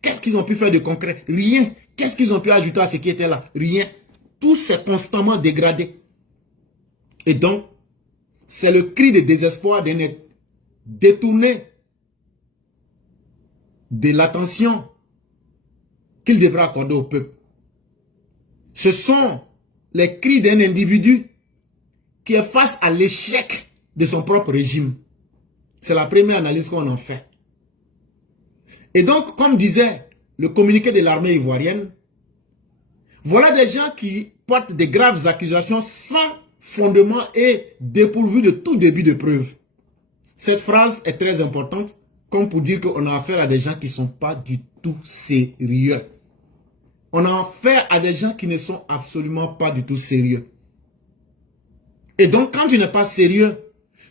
Qu'est-ce qu'ils ont pu faire de concret? Rien. Qu'est-ce qu'ils ont pu ajouter à ce qui était là? Rien. Tout s'est constamment dégradé. Et donc, c'est le cri de désespoir d'être détourné de l'attention qu'il devra accorder au peuple. Ce sont les cris d'un individu qui est face à l'échec de son propre régime. C'est la première analyse qu'on en fait. Et donc, comme disait le communiqué de l'armée ivoirienne, voilà des gens qui portent des graves accusations sans fondement et dépourvus de tout début de preuve. Cette phrase est très importante, comme pour dire qu'on a affaire à des gens qui ne sont pas du tout sérieux. On a affaire à des gens qui ne sont absolument pas du tout sérieux. Et donc, quand tu n'es pas sérieux,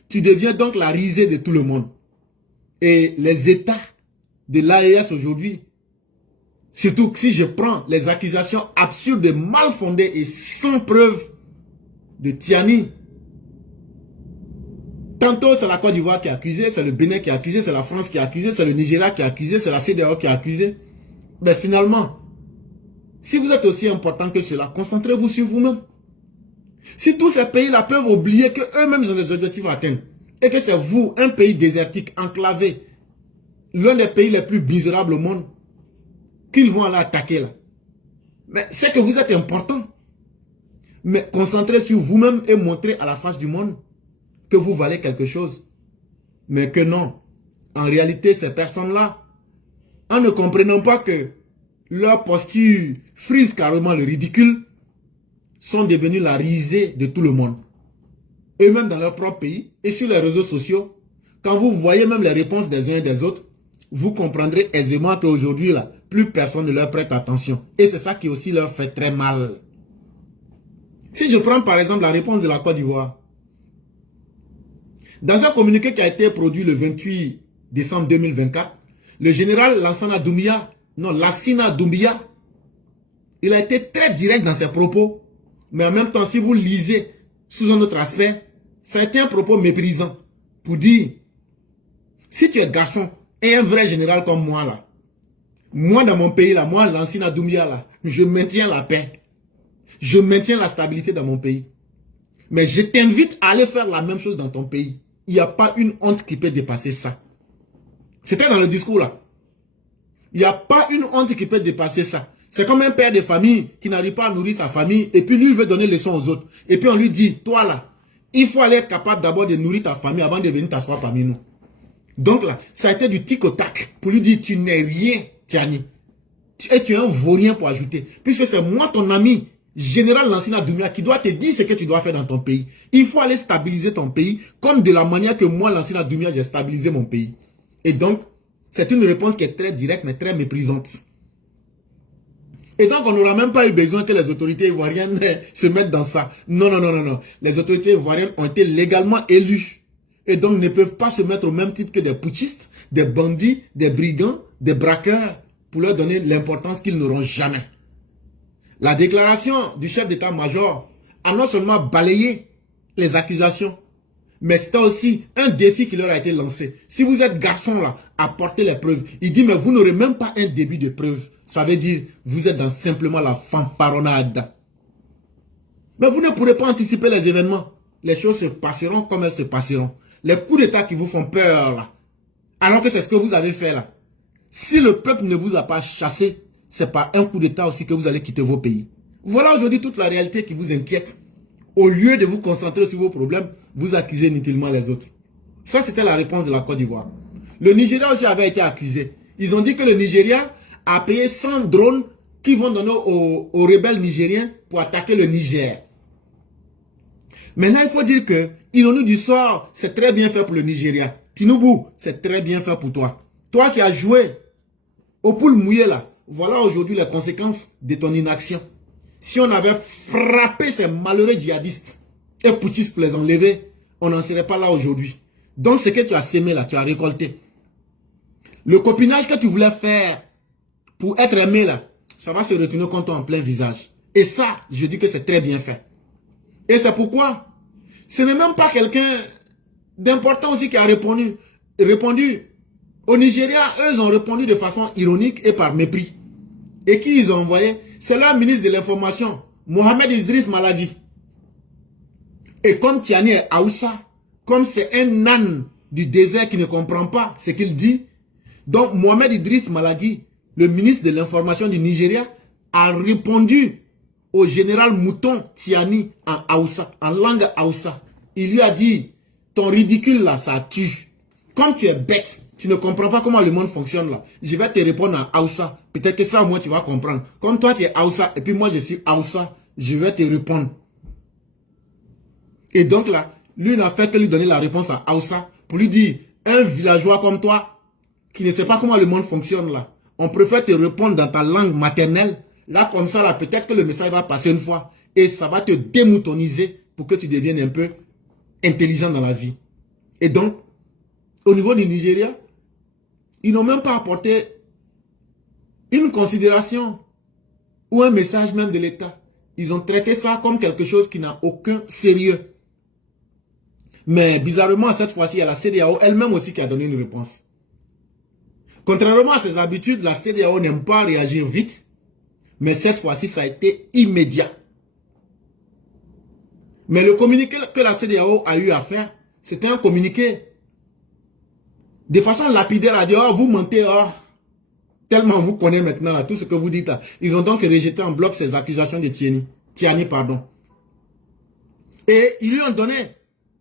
tu deviens donc la risée de tout le monde. Et les États de l'AES aujourd'hui, surtout si je prends les accusations absurdes, mal fondées et sans preuve de Tiani. Tantôt c'est la Côte d'Ivoire qui est accusée, c'est le Bénin qui est accusé, c'est la France qui est accusée, c'est le Nigeria qui est accusé, c'est la CEDEAO qui est accusée. Mais finalement, si vous êtes aussi important que cela, concentrez-vous sur vous-même. Si tous ces pays-là peuvent oublier qu'eux-mêmes ont des objectifs à atteindre, et que c'est vous, un pays désertique, enclavé, l'un des pays les plus misérables au monde, qu'ils vont aller attaquer là. Mais c'est que vous êtes important. Mais concentrez sur vous-même et montrez à la face du monde que vous valez quelque chose. Mais que non. En réalité, ces personnes-là, en ne comprenant pas que leur posture frise carrément le ridicule, sont devenus la risée de tout le monde. Eux-mêmes dans leur propre pays et sur les réseaux sociaux, quand vous voyez même les réponses des uns et des autres, vous comprendrez aisément qu'aujourd'hui, là, plus personne ne leur prête attention. Et c'est ça qui aussi leur fait très mal. Si je prends par exemple la réponse de la Côte d'Ivoire, dans un communiqué qui a été produit le 28 décembre 2024, le général Lassana Doumbia, il a été très direct dans ses propos, mais en même temps, si vous lisez sous un autre aspect, ça a été un propos méprisant pour dire, si tu es garçon et un vrai général comme moi là, moi dans mon pays là, moi Lassana Doumbia là, je maintiens la paix, je maintiens la stabilité dans mon pays. Mais je t'invite à aller faire la même chose dans ton pays. Il n'y a pas une honte qui peut dépasser ça. C'était dans le discours là. Il n'y a pas une honte qui peut dépasser ça. C'est comme un père de famille qui n'arrive pas à nourrir sa famille et puis lui il veut donner leçon aux autres. Et puis on lui dit, toi là, il faut aller être capable d'abord de nourrir ta famille avant de venir t'asseoir parmi nous. Donc là, ça a été du tic au tac pour lui dire, tu n'es rien, Tiani. Et tu es un vaurien pour ajouter. Puisque c'est moi ton ami, général Lassana Doumbia, qui doit te dire ce que tu dois faire dans ton pays. Il faut aller stabiliser ton pays comme de la manière que moi, Lassana Doumbia, j'ai stabilisé mon pays. Et donc, c'est une réponse qui est très directe mais très méprisante. Et donc, on n'aura même pas eu besoin que les autorités ivoiriennes se mettent dans ça. Non, non, non, non, non. Les autorités ivoiriennes ont été légalement élues. Et donc, ne peuvent pas se mettre au même titre que des putschistes, des bandits, des brigands, des braqueurs, pour leur donner l'importance qu'ils n'auront jamais. La déclaration du chef d'état-major a non seulement balayé les accusations, mais c'était aussi un défi qui leur a été lancé. Si vous êtes garçon là, apportez les preuves. Il dit, mais vous n'aurez même pas un début de preuve. Ça veut dire, vous êtes dans simplement la fanfaronnade. Mais vous ne pourrez pas anticiper les événements. Les choses se passeront comme elles se passeront. Les coups d'état qui vous font peur là, alors que c'est ce que vous avez fait là. Si le peuple ne vous a pas chassé, c'est par un coup d'état aussi que vous allez quitter vos pays. Voilà aujourd'hui toute la réalité qui vous inquiète. Au lieu de vous concentrer sur vos problèmes, vous accusez inutilement les autres. Ça, c'était la réponse de la Côte d'Ivoire. Le Nigeria aussi avait été accusé. Ils ont dit que le Nigeria a payé 100 drones qui vont donner aux rebelles nigériens pour attaquer le Niger. Maintenant, il faut dire que ironie du sort, c'est très bien fait pour le Nigeria. Tinubu, c'est très bien fait pour toi. Toi qui as joué au poule mouillé là, voilà aujourd'hui les conséquences de ton inaction. Si on avait frappé ces malheureux djihadistes et putschistes pour les enlever, on n'en serait pas là aujourd'hui. Donc, ce que tu as sémé là, tu as récolté. Le copinage que tu voulais faire pour être aimé là, ça va se retourner contre toi en plein visage. Et ça, je dis que c'est très bien fait. Et c'est pourquoi ce n'est même pas quelqu'un d'important aussi qui a répondu. Au Nigeria, eux, ils ont répondu de façon ironique et par mépris. Et qui ils ont envoyé? C'est leur ministre de l'information, Mohamed Idriss Malagi. Et comme Tiani est Aoussa, comme c'est un âne du désert qui ne comprend pas ce qu'il dit, donc Mohamed Idriss Malagi, le ministre de l'information du Nigeria, a répondu au général Mouton Tiani en Aoussa, en langue Aoussa. Il lui a dit, ton ridicule là, ça tue. Comme tu es bête, tu ne comprends pas comment le monde fonctionne là. Je vais te répondre en Aoussa. Peut-être que ça, moi, tu vas comprendre. Comme toi, tu es Aoussa, et puis moi, je suis Aoussa, je vais te répondre. Et donc là, lui n'a fait que lui donner la réponse à Aoussa pour lui dire, un villageois comme toi, qui ne sait pas comment le monde fonctionne là, on préfère te répondre dans ta langue maternelle. Là, comme ça, là, peut-être que le message va passer une fois et ça va te démoutoniser pour que tu deviennes un peu intelligent dans la vie. Et donc, au niveau du Nigeria, ils n'ont même pas apporté une considération ou un message même de l'État. Ils ont traité ça comme quelque chose qui n'a aucun sérieux. Mais bizarrement, cette fois-ci, il y a la CEDEAO elle-même aussi qui a donné une réponse. Contrairement à ses habitudes, la CEDEAO n'aime pas réagir vite. Mais cette fois-ci, ça a été immédiat. Mais le communiqué que la CEDEAO a eu à faire, c'était un communiqué de façon lapidaire à dire, oh, vous mentez, oh. Tellement on vous connaît maintenant, là, tout ce que vous dites. Là. Ils ont donc rejeté en bloc ces accusations de Tiani, pardon. Et ils lui ont donné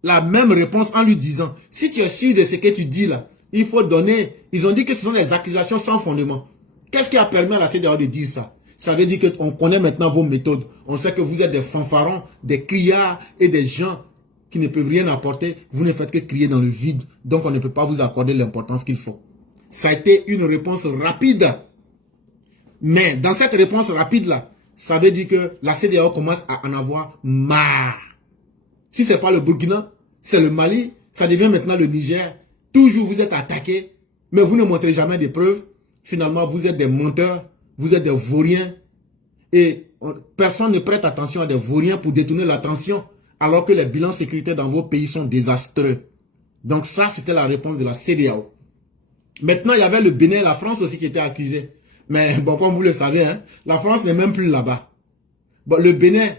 la même réponse en lui disant, si tu es sûr de ce que tu dis là, il faut donner. Ils ont dit que ce sont des accusations sans fondement. Qu'est-ce qui a permis à la CEDEAO de dire ça? Ça veut dire qu'on connaît maintenant vos méthodes. On sait que vous êtes des fanfarons, des criards et des gens qui ne peuvent rien apporter. Vous ne faites que crier dans le vide. Donc on ne peut pas vous accorder l'importance qu'il faut. Ça a été une réponse rapide. Mais dans cette réponse rapide-là, ça veut dire que la CEDEAO commence à en avoir marre. Si ce n'est pas le Burkina, c'est le Mali, ça devient maintenant le Niger. Toujours vous êtes attaqué, mais vous ne montrez jamais des preuves. Finalement, vous êtes des menteurs, vous êtes des vauriens. Et personne ne prête attention à des vauriens pour détourner l'attention, alors que les bilans sécuritaires dans vos pays sont désastreux. Donc ça, c'était la réponse de la CEDEAO. Maintenant, il y avait le Bénin et la France aussi qui étaient accusés. Mais bon, comme vous le savez, hein, la France n'est même plus là-bas. Bon, le Bénin,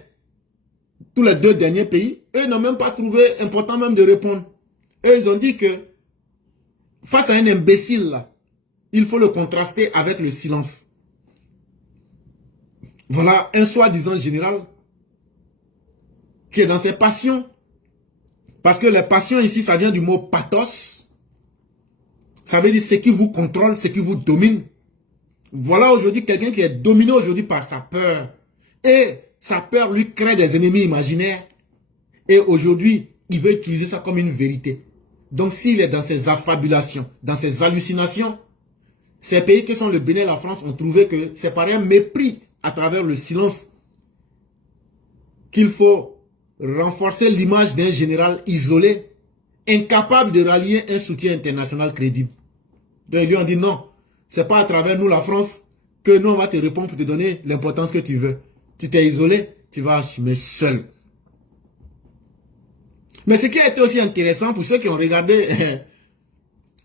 tous les deux derniers pays, eux n'ont même pas trouvé important même de répondre. Eux, ils ont dit que face à un imbécile, là, il faut le contraster avec le silence. Voilà un soi-disant général qui est dans ses passions. Parce que les passions ici, ça vient du mot pathos. Ça veut dire ce qui vous contrôle, ce qui vous domine. Voilà aujourd'hui quelqu'un qui est dominé aujourd'hui par sa peur. Et sa peur lui crée des ennemis imaginaires. Et aujourd'hui, il veut utiliser ça comme une vérité. Donc s'il est dans ses affabulations, dans ses hallucinations, ces pays que sont le Bénin et la France ont trouvé que c'est par un mépris à travers le silence qu'il faut renforcer l'image d'un général isolé, incapable de rallier un soutien international crédible. Donc ils lui ont dit non, c'est pas à travers nous la France que nous on va te répondre pour te donner l'importance que tu veux. Tu t'es isolé, tu vas assumer seul. Mais ce qui a été aussi intéressant pour ceux qui ont regardé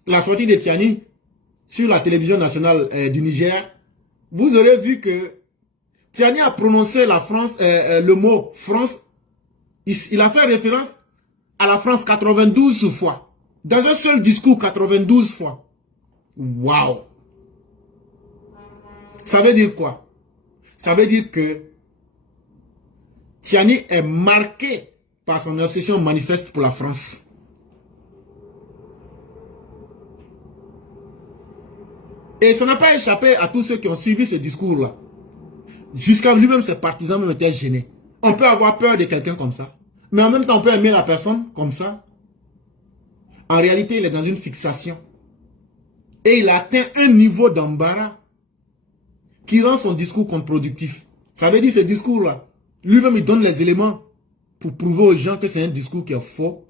la sortie de Tiani sur la télévision nationale du Niger, vous aurez vu que Tiani a prononcé la France, le mot France. Il a fait référence à la France 92 fois. Dans un seul discours, 92 fois. Waouh! Ça veut dire quoi? Ça veut dire que Tiani est marqué par son obsession manifeste pour la France. Et ça n'a pas échappé à tous ceux qui ont suivi ce discours-là. Jusqu'à lui-même, ses partisans même étaient gênés. On peut avoir peur de quelqu'un comme ça. Mais en même temps, on peut aimer la personne comme ça. En réalité, il est dans une fixation. Et il a atteint un niveau d'embarras qui rend son discours contre-productif. Ça veut dire ce discours-là. Lui-même, il donne les éléments pour prouver aux gens que c'est un discours qui est faux.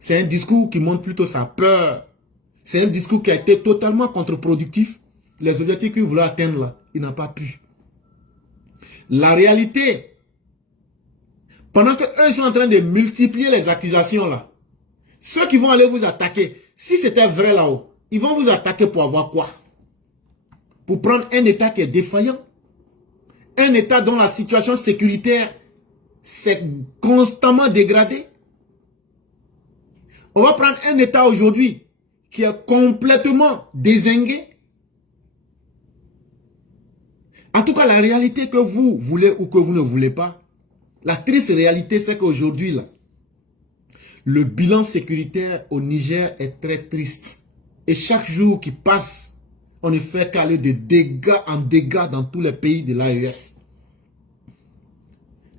C'est un discours qui montre plutôt sa peur. C'est un discours qui a été totalement contre-productif. Les objectifs qu'il voulait atteindre là, il n'a pas pu. La réalité, pendant qu'eux sont en train de multiplier les accusations là, ceux qui vont aller vous attaquer, si c'était vrai là-haut, ils vont vous attaquer pour avoir quoi? Pour prendre un État qui est défaillant. Un État dont la situation sécuritaire s'est constamment dégradée. On va prendre un État aujourd'hui qui est complètement dézingué. En tout cas, la réalité que vous voulez ou que vous ne voulez pas, la triste réalité, c'est qu'aujourd'hui, là, le bilan sécuritaire au Niger est très triste. Et chaque jour qui passe, on ne fait qu'aller de dégâts en dégâts dans tous les pays de l'AES.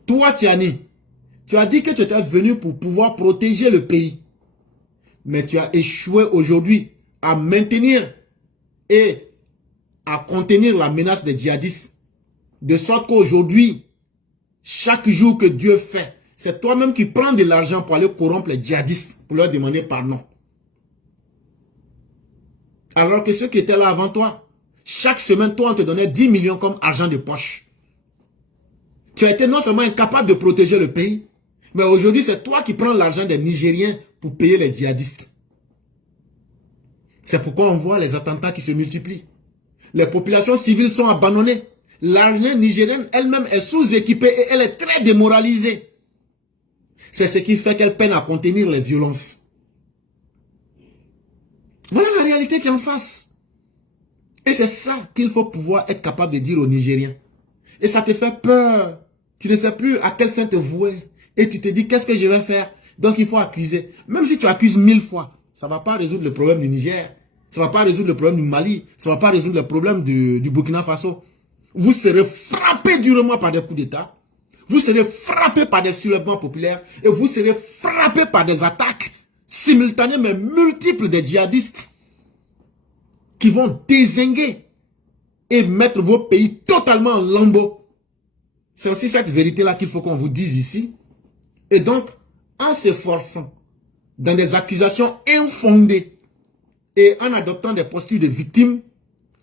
Toi, Tiani, tu as dit que tu étais venu pour pouvoir protéger le pays. Mais tu as échoué aujourd'hui à maintenir et à contenir la menace des djihadistes. De sorte qu'aujourd'hui, chaque jour que Dieu fait, c'est toi-même qui prends de l'argent pour aller corrompre les djihadistes, pour leur demander pardon. Alors que ceux qui étaient là avant toi, chaque semaine, toi, on te donnait 10 millions comme argent de poche. Tu as été non seulement incapable de protéger le pays, mais aujourd'hui, c'est toi qui prends l'argent des Nigériens pour payer les djihadistes. C'est pourquoi on voit les attentats qui se multiplient. Les populations civiles sont abandonnées. L'armée nigérienne elle-même est sous-équipée et elle est très démoralisée. C'est ce qui fait qu'elle peine à contenir les violences. Voilà la réalité qui est en face. Et c'est ça qu'il faut pouvoir être capable de dire aux Nigériens. Et ça te fait peur. Tu ne sais plus à quel saint te vouer. Et tu te dis, qu'est-ce que je vais faire? Donc il faut accuser. Même si tu accuses 1000 fois, ça ne va pas résoudre le problème du Niger. Ça ne va pas résoudre le problème du Mali. Ça ne va pas résoudre le problème du Burkina Faso. Vous serez frappé durement par des coups d'État. Vous serez frappé par des soulèvements populaires. Et vous serez frappé par des attaques simultanées mais multiples des djihadistes qui vont dézinguer et mettre vos pays totalement en lambeaux. C'est aussi cette vérité-là qu'il faut qu'on vous dise ici. Et donc, en s'efforçant dans des accusations infondées et en adoptant des postures de victimes,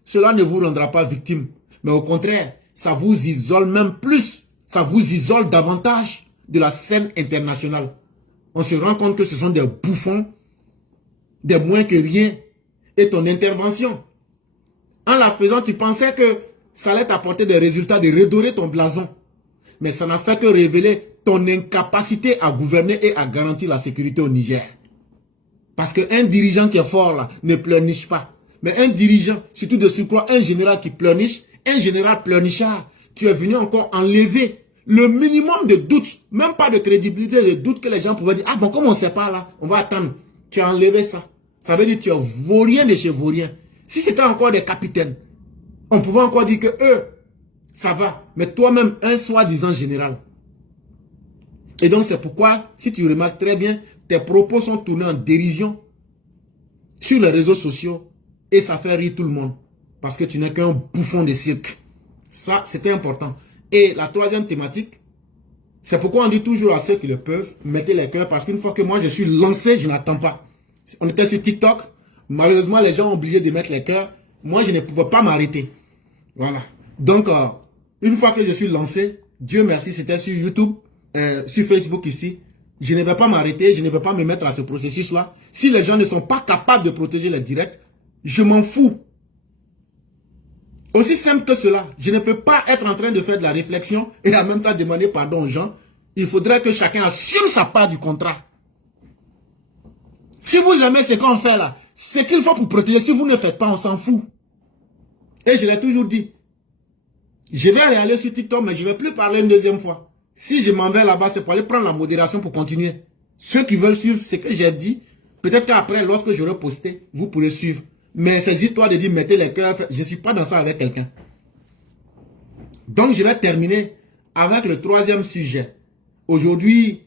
cela ne vous rendra pas victime. Mais au contraire, ça vous isole même plus. Ça vous isole davantage de la scène internationale. On se rend compte que ce sont des bouffons, des moins que rien. Et ton intervention, en la faisant, tu pensais que ça allait t'apporter des résultats de redorer ton blason. Mais ça n'a fait que révéler ton incapacité à gouverner et à garantir la sécurité au Niger. Parce qu'un dirigeant qui est fort là ne pleurniche pas. Mais un dirigeant, surtout de surcroît, un général qui pleurniche, un général pleurnichard, tu es venu encore enlever le minimum de doute, même pas de crédibilité, de doute que les gens pouvaient dire, ah bon, comme on ne sait pas là, on va attendre. Tu as enlevé ça. Ça veut dire que tu es vaurien de chez vaurien. Si c'était encore des capitaines, on pouvait encore dire que eux, ça va. Mais toi-même, un soi-disant général. Et donc c'est pourquoi, si tu remarques très bien, tes propos sont tournés en dérision sur les réseaux sociaux et ça fait rire tout le monde. Parce que tu n'es qu'un bouffon de cirque. Ça, c'était important. Et la troisième thématique, c'est pourquoi on dit toujours à ceux qui le peuvent, mettez les cœurs, parce qu'une fois que moi je suis lancé, je n'attends pas. On était sur TikTok, malheureusement les gens ont oublié de mettre les cœurs, moi je ne pouvais pas m'arrêter. Voilà. Donc, une fois que je suis lancé, Dieu merci, c'était sur YouTube, sur Facebook ici, je ne vais pas m'arrêter, je ne vais pas me mettre à ce processus-là. Si les gens ne sont pas capables de protéger les directs, je m'en fous. Aussi simple que cela, je ne peux pas être en train de faire de la réflexion et en même temps demander pardon aux gens. Il faudrait que chacun assume sa part du contrat. Si vous aimez ce qu'on fait là, ce qu'il faut pour protéger, si vous ne faites pas, on s'en fout. Et je l'ai toujours dit. Je vais aller sur TikTok, mais je ne vais plus parler une deuxième fois. Si je m'en vais là-bas, c'est pour aller prendre la modération pour continuer. Ceux qui veulent suivre ce que j'ai dit, peut-être qu'après, lorsque j'aurai posté, vous pourrez suivre. Mais ces histoires de dire mettez les cœurs, je ne suis pas dans ça avec quelqu'un. Donc je vais terminer avec le troisième sujet. Aujourd'hui,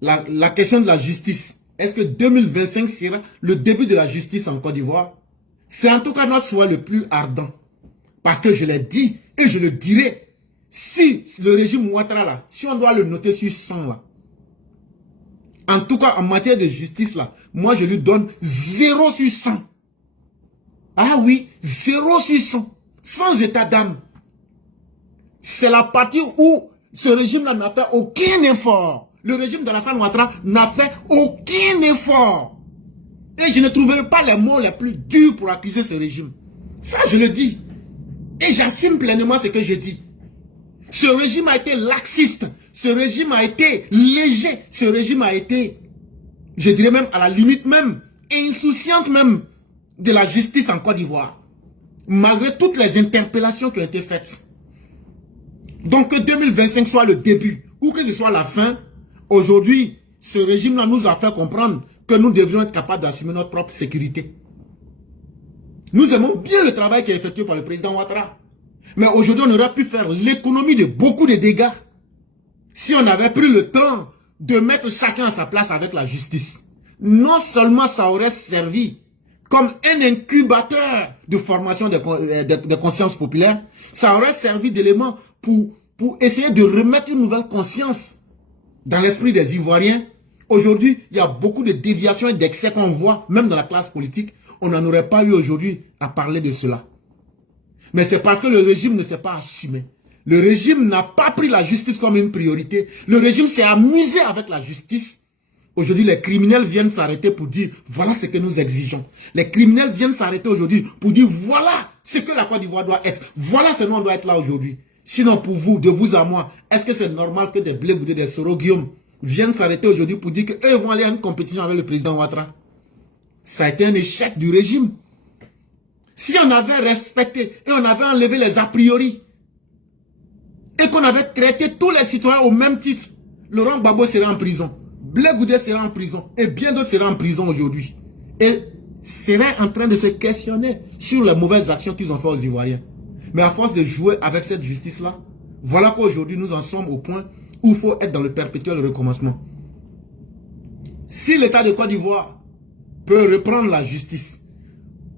la question de la justice. Est-ce que 2025 sera le début de la justice en Côte d'Ivoire? C'est en tout cas notre souhait le plus ardent. Parce que je l'ai dit et je le dirai. Si le régime Ouattara là, si on doit le noter sur 100 là, En tout cas, en matière de justice, là, moi, je lui donne 0 sur 100. Ah oui, 0 sur 100. Sans état d'âme. C'est la partie où ce régime-là n'a fait aucun effort. Le régime de Alassane Ouattara n'a fait aucun effort. Et je ne trouverai pas les mots les plus durs pour accuser ce régime. Ça, je le dis. Et j'assume pleinement ce que je dis. Ce régime a été laxiste. Ce régime a été léger. Ce régime a été, je dirais même à la limite même, insouciante même de la justice en Côte d'Ivoire. Malgré toutes les interpellations qui ont été faites. Donc que 2025 soit le début ou que ce soit la fin, aujourd'hui, ce régime-là nous a fait comprendre que nous devrions être capables d'assumer notre propre sécurité. Nous aimons bien le travail qui est effectué par le président Ouattara. Mais aujourd'hui, on aurait pu faire l'économie de beaucoup de dégâts si on avait pris le temps de mettre chacun à sa place avec la justice. Non seulement ça aurait servi comme un incubateur de formation de conscience populaire, ça aurait servi d'élément pour essayer de remettre une nouvelle conscience dans l'esprit des Ivoiriens. Aujourd'hui, il y a beaucoup de déviations et d'excès qu'on voit, même dans la classe politique. On n'en aurait pas eu aujourd'hui à parler de cela. Mais c'est parce que le régime ne s'est pas assumé. Le régime n'a pas pris la justice comme une priorité. Le régime s'est amusé avec la justice. Aujourd'hui, les criminels viennent s'arrêter pour dire, voilà ce que nous exigeons. Les criminels viennent s'arrêter aujourd'hui pour dire, voilà ce que la Côte d'Ivoire doit être. Voilà ce dont on doit être là aujourd'hui. Sinon, pour vous, de vous à moi, est-ce que c'est normal que des Blé Goudé, des Soro Guillaume viennent s'arrêter aujourd'hui pour dire qu'eux vont aller à une compétition avec le président Ouattara? Ça a été un échec du régime. Si on avait respecté et on avait enlevé les a priori et qu'on avait traité tous les citoyens au même titre, Laurent Gbagbo serait en prison, Blé Goudé serait en prison et bien d'autres seraient en prison aujourd'hui. Et seraient en train de se questionner sur les mauvaises actions qu'ils ont fait aux Ivoiriens. Mais à force de jouer avec cette justice-là, voilà qu'aujourd'hui nous en sommes au point où il faut être dans le perpétuel recommencement. Si l'État de Côte d'Ivoire peut reprendre la justice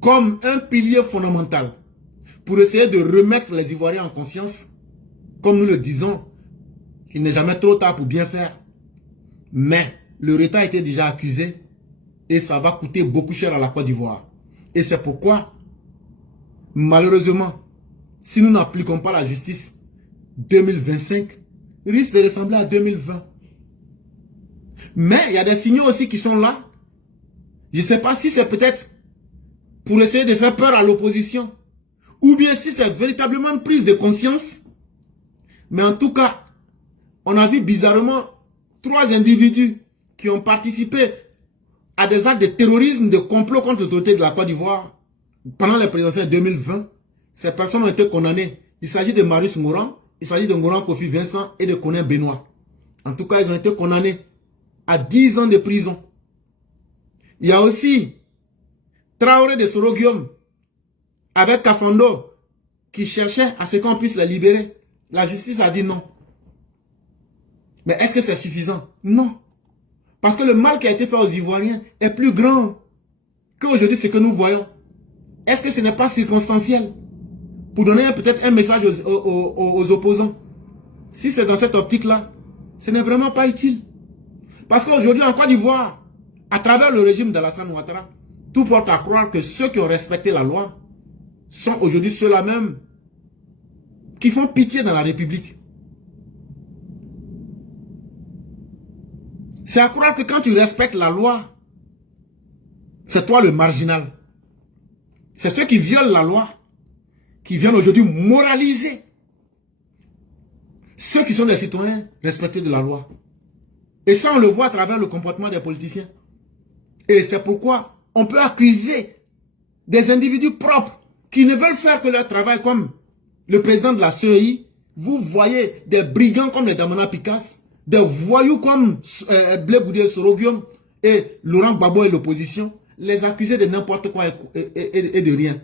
comme un pilier fondamental pour essayer de remettre les Ivoiriens en confiance, comme nous le disons, il n'est jamais trop tard pour bien faire. Mais le État a été déjà accusé et ça va coûter beaucoup cher à la Côte d'Ivoire. Et c'est pourquoi, malheureusement, si nous n'appliquons pas la justice, 2025 risque de ressembler à 2020. Mais il y a des signaux aussi qui sont là. Je ne sais pas si c'est peut-être pour essayer de faire peur à l'opposition, ou bien si c'est véritablement une prise de conscience. Mais en tout cas, on a vu bizarrement 3 individus qui ont participé à des actes de terrorisme, de complot contre l'autorité de la Côte d'Ivoire pendant les présidentielles 2020. Ces personnes ont été condamnées. Il s'agit de Marius Moran, il s'agit de Ngoran Kofi Vincent et de Koné Benoît. En tout cas, ils ont été condamnés à 10 ans de prison. Il y a aussi Traoré de Soro Guillaume avec Kafando qui cherchait à ce qu'on puisse les libérer. La justice a dit non. Mais est-ce que c'est suffisant? Non. Parce que le mal qui a été fait aux Ivoiriens est plus grand qu'aujourd'hui ce que nous voyons. Est-ce que ce n'est pas circonstanciel? Pour donner peut-être un message aux opposants. Si c'est dans cette optique-là, ce n'est vraiment pas utile. Parce qu'aujourd'hui, en Côte d'Ivoire, à travers le régime d'Alassane Ouattara, tout porte à croire que ceux qui ont respecté la loi sont aujourd'hui ceux-là même qui font pitié dans la République. C'est à croire que quand tu respectes la loi, c'est toi le marginal. C'est ceux qui violent la loi qui viennent aujourd'hui moraliser ceux qui sont des citoyens respectés de la loi. Et ça, on le voit à travers le comportement des politiciens. Et c'est pourquoi on peut accuser des individus propres qui ne veulent faire que leur travail, comme le président de la CEI. Vous voyez des brigands comme les Damana Picasse, des voyous comme Blé Goudé, Soro Guillaume et Laurent Gbagbo et l'opposition, les accuser de n'importe quoi et de rien.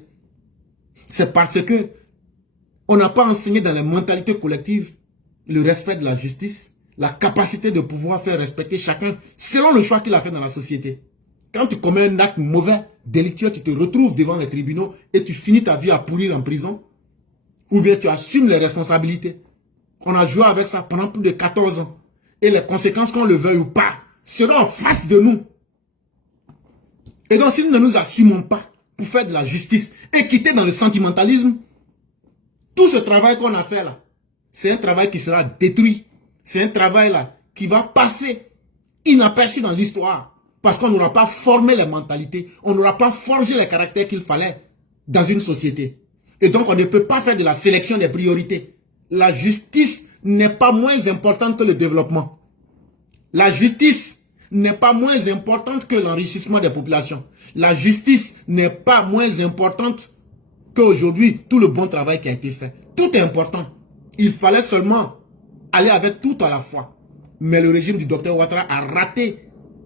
C'est parce que on n'a pas enseigné dans les mentalités collectives le respect de la justice, la capacité de pouvoir faire respecter chacun selon le choix qu'il a fait dans la société. Quand tu commets un acte mauvais, délictueux, tu te retrouves devant les tribunaux et tu finis ta vie à pourrir en prison, ou bien tu assumes les responsabilités. On a joué avec ça pendant plus de 14 ans. Et les conséquences, qu'on le veuille ou pas, seront en face de nous. Et donc, si nous ne nous assumons pas pour faire de la justice et quitter dans le sentimentalisme, tout ce travail qu'on a fait là, c'est un travail qui sera détruit. C'est un travail là qui va passer inaperçu dans l'histoire. Parce qu'on n'aura pas formé les mentalités, on n'aura pas forgé les caractères qu'il fallait dans une société. Et donc, on ne peut pas faire de la sélection des priorités. La justice n'est pas moins importante que le développement. La justice n'est pas moins importante que l'enrichissement des populations. La justice n'est pas moins importante qu'aujourd'hui tout le bon travail qui a été fait. Tout est important. Il fallait seulement aller avec tout à la fois. Mais le régime du docteur Ouattara a raté,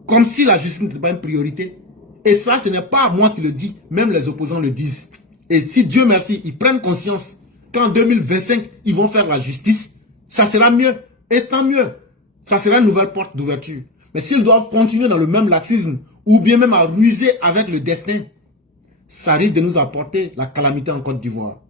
comme si la justice n'était pas une priorité. Et ça, ce n'est pas moi qui le dis, même les opposants le disent. Et si Dieu merci, ils prennent conscience qu'en 2025, ils vont faire la justice, ça sera mieux. Et tant mieux. Ça sera une nouvelle porte d'ouverture. Mais s'ils doivent continuer dans le même laxisme, ou bien même à ruser avec le destin, ça risque de nous apporter la calamité en Côte d'Ivoire.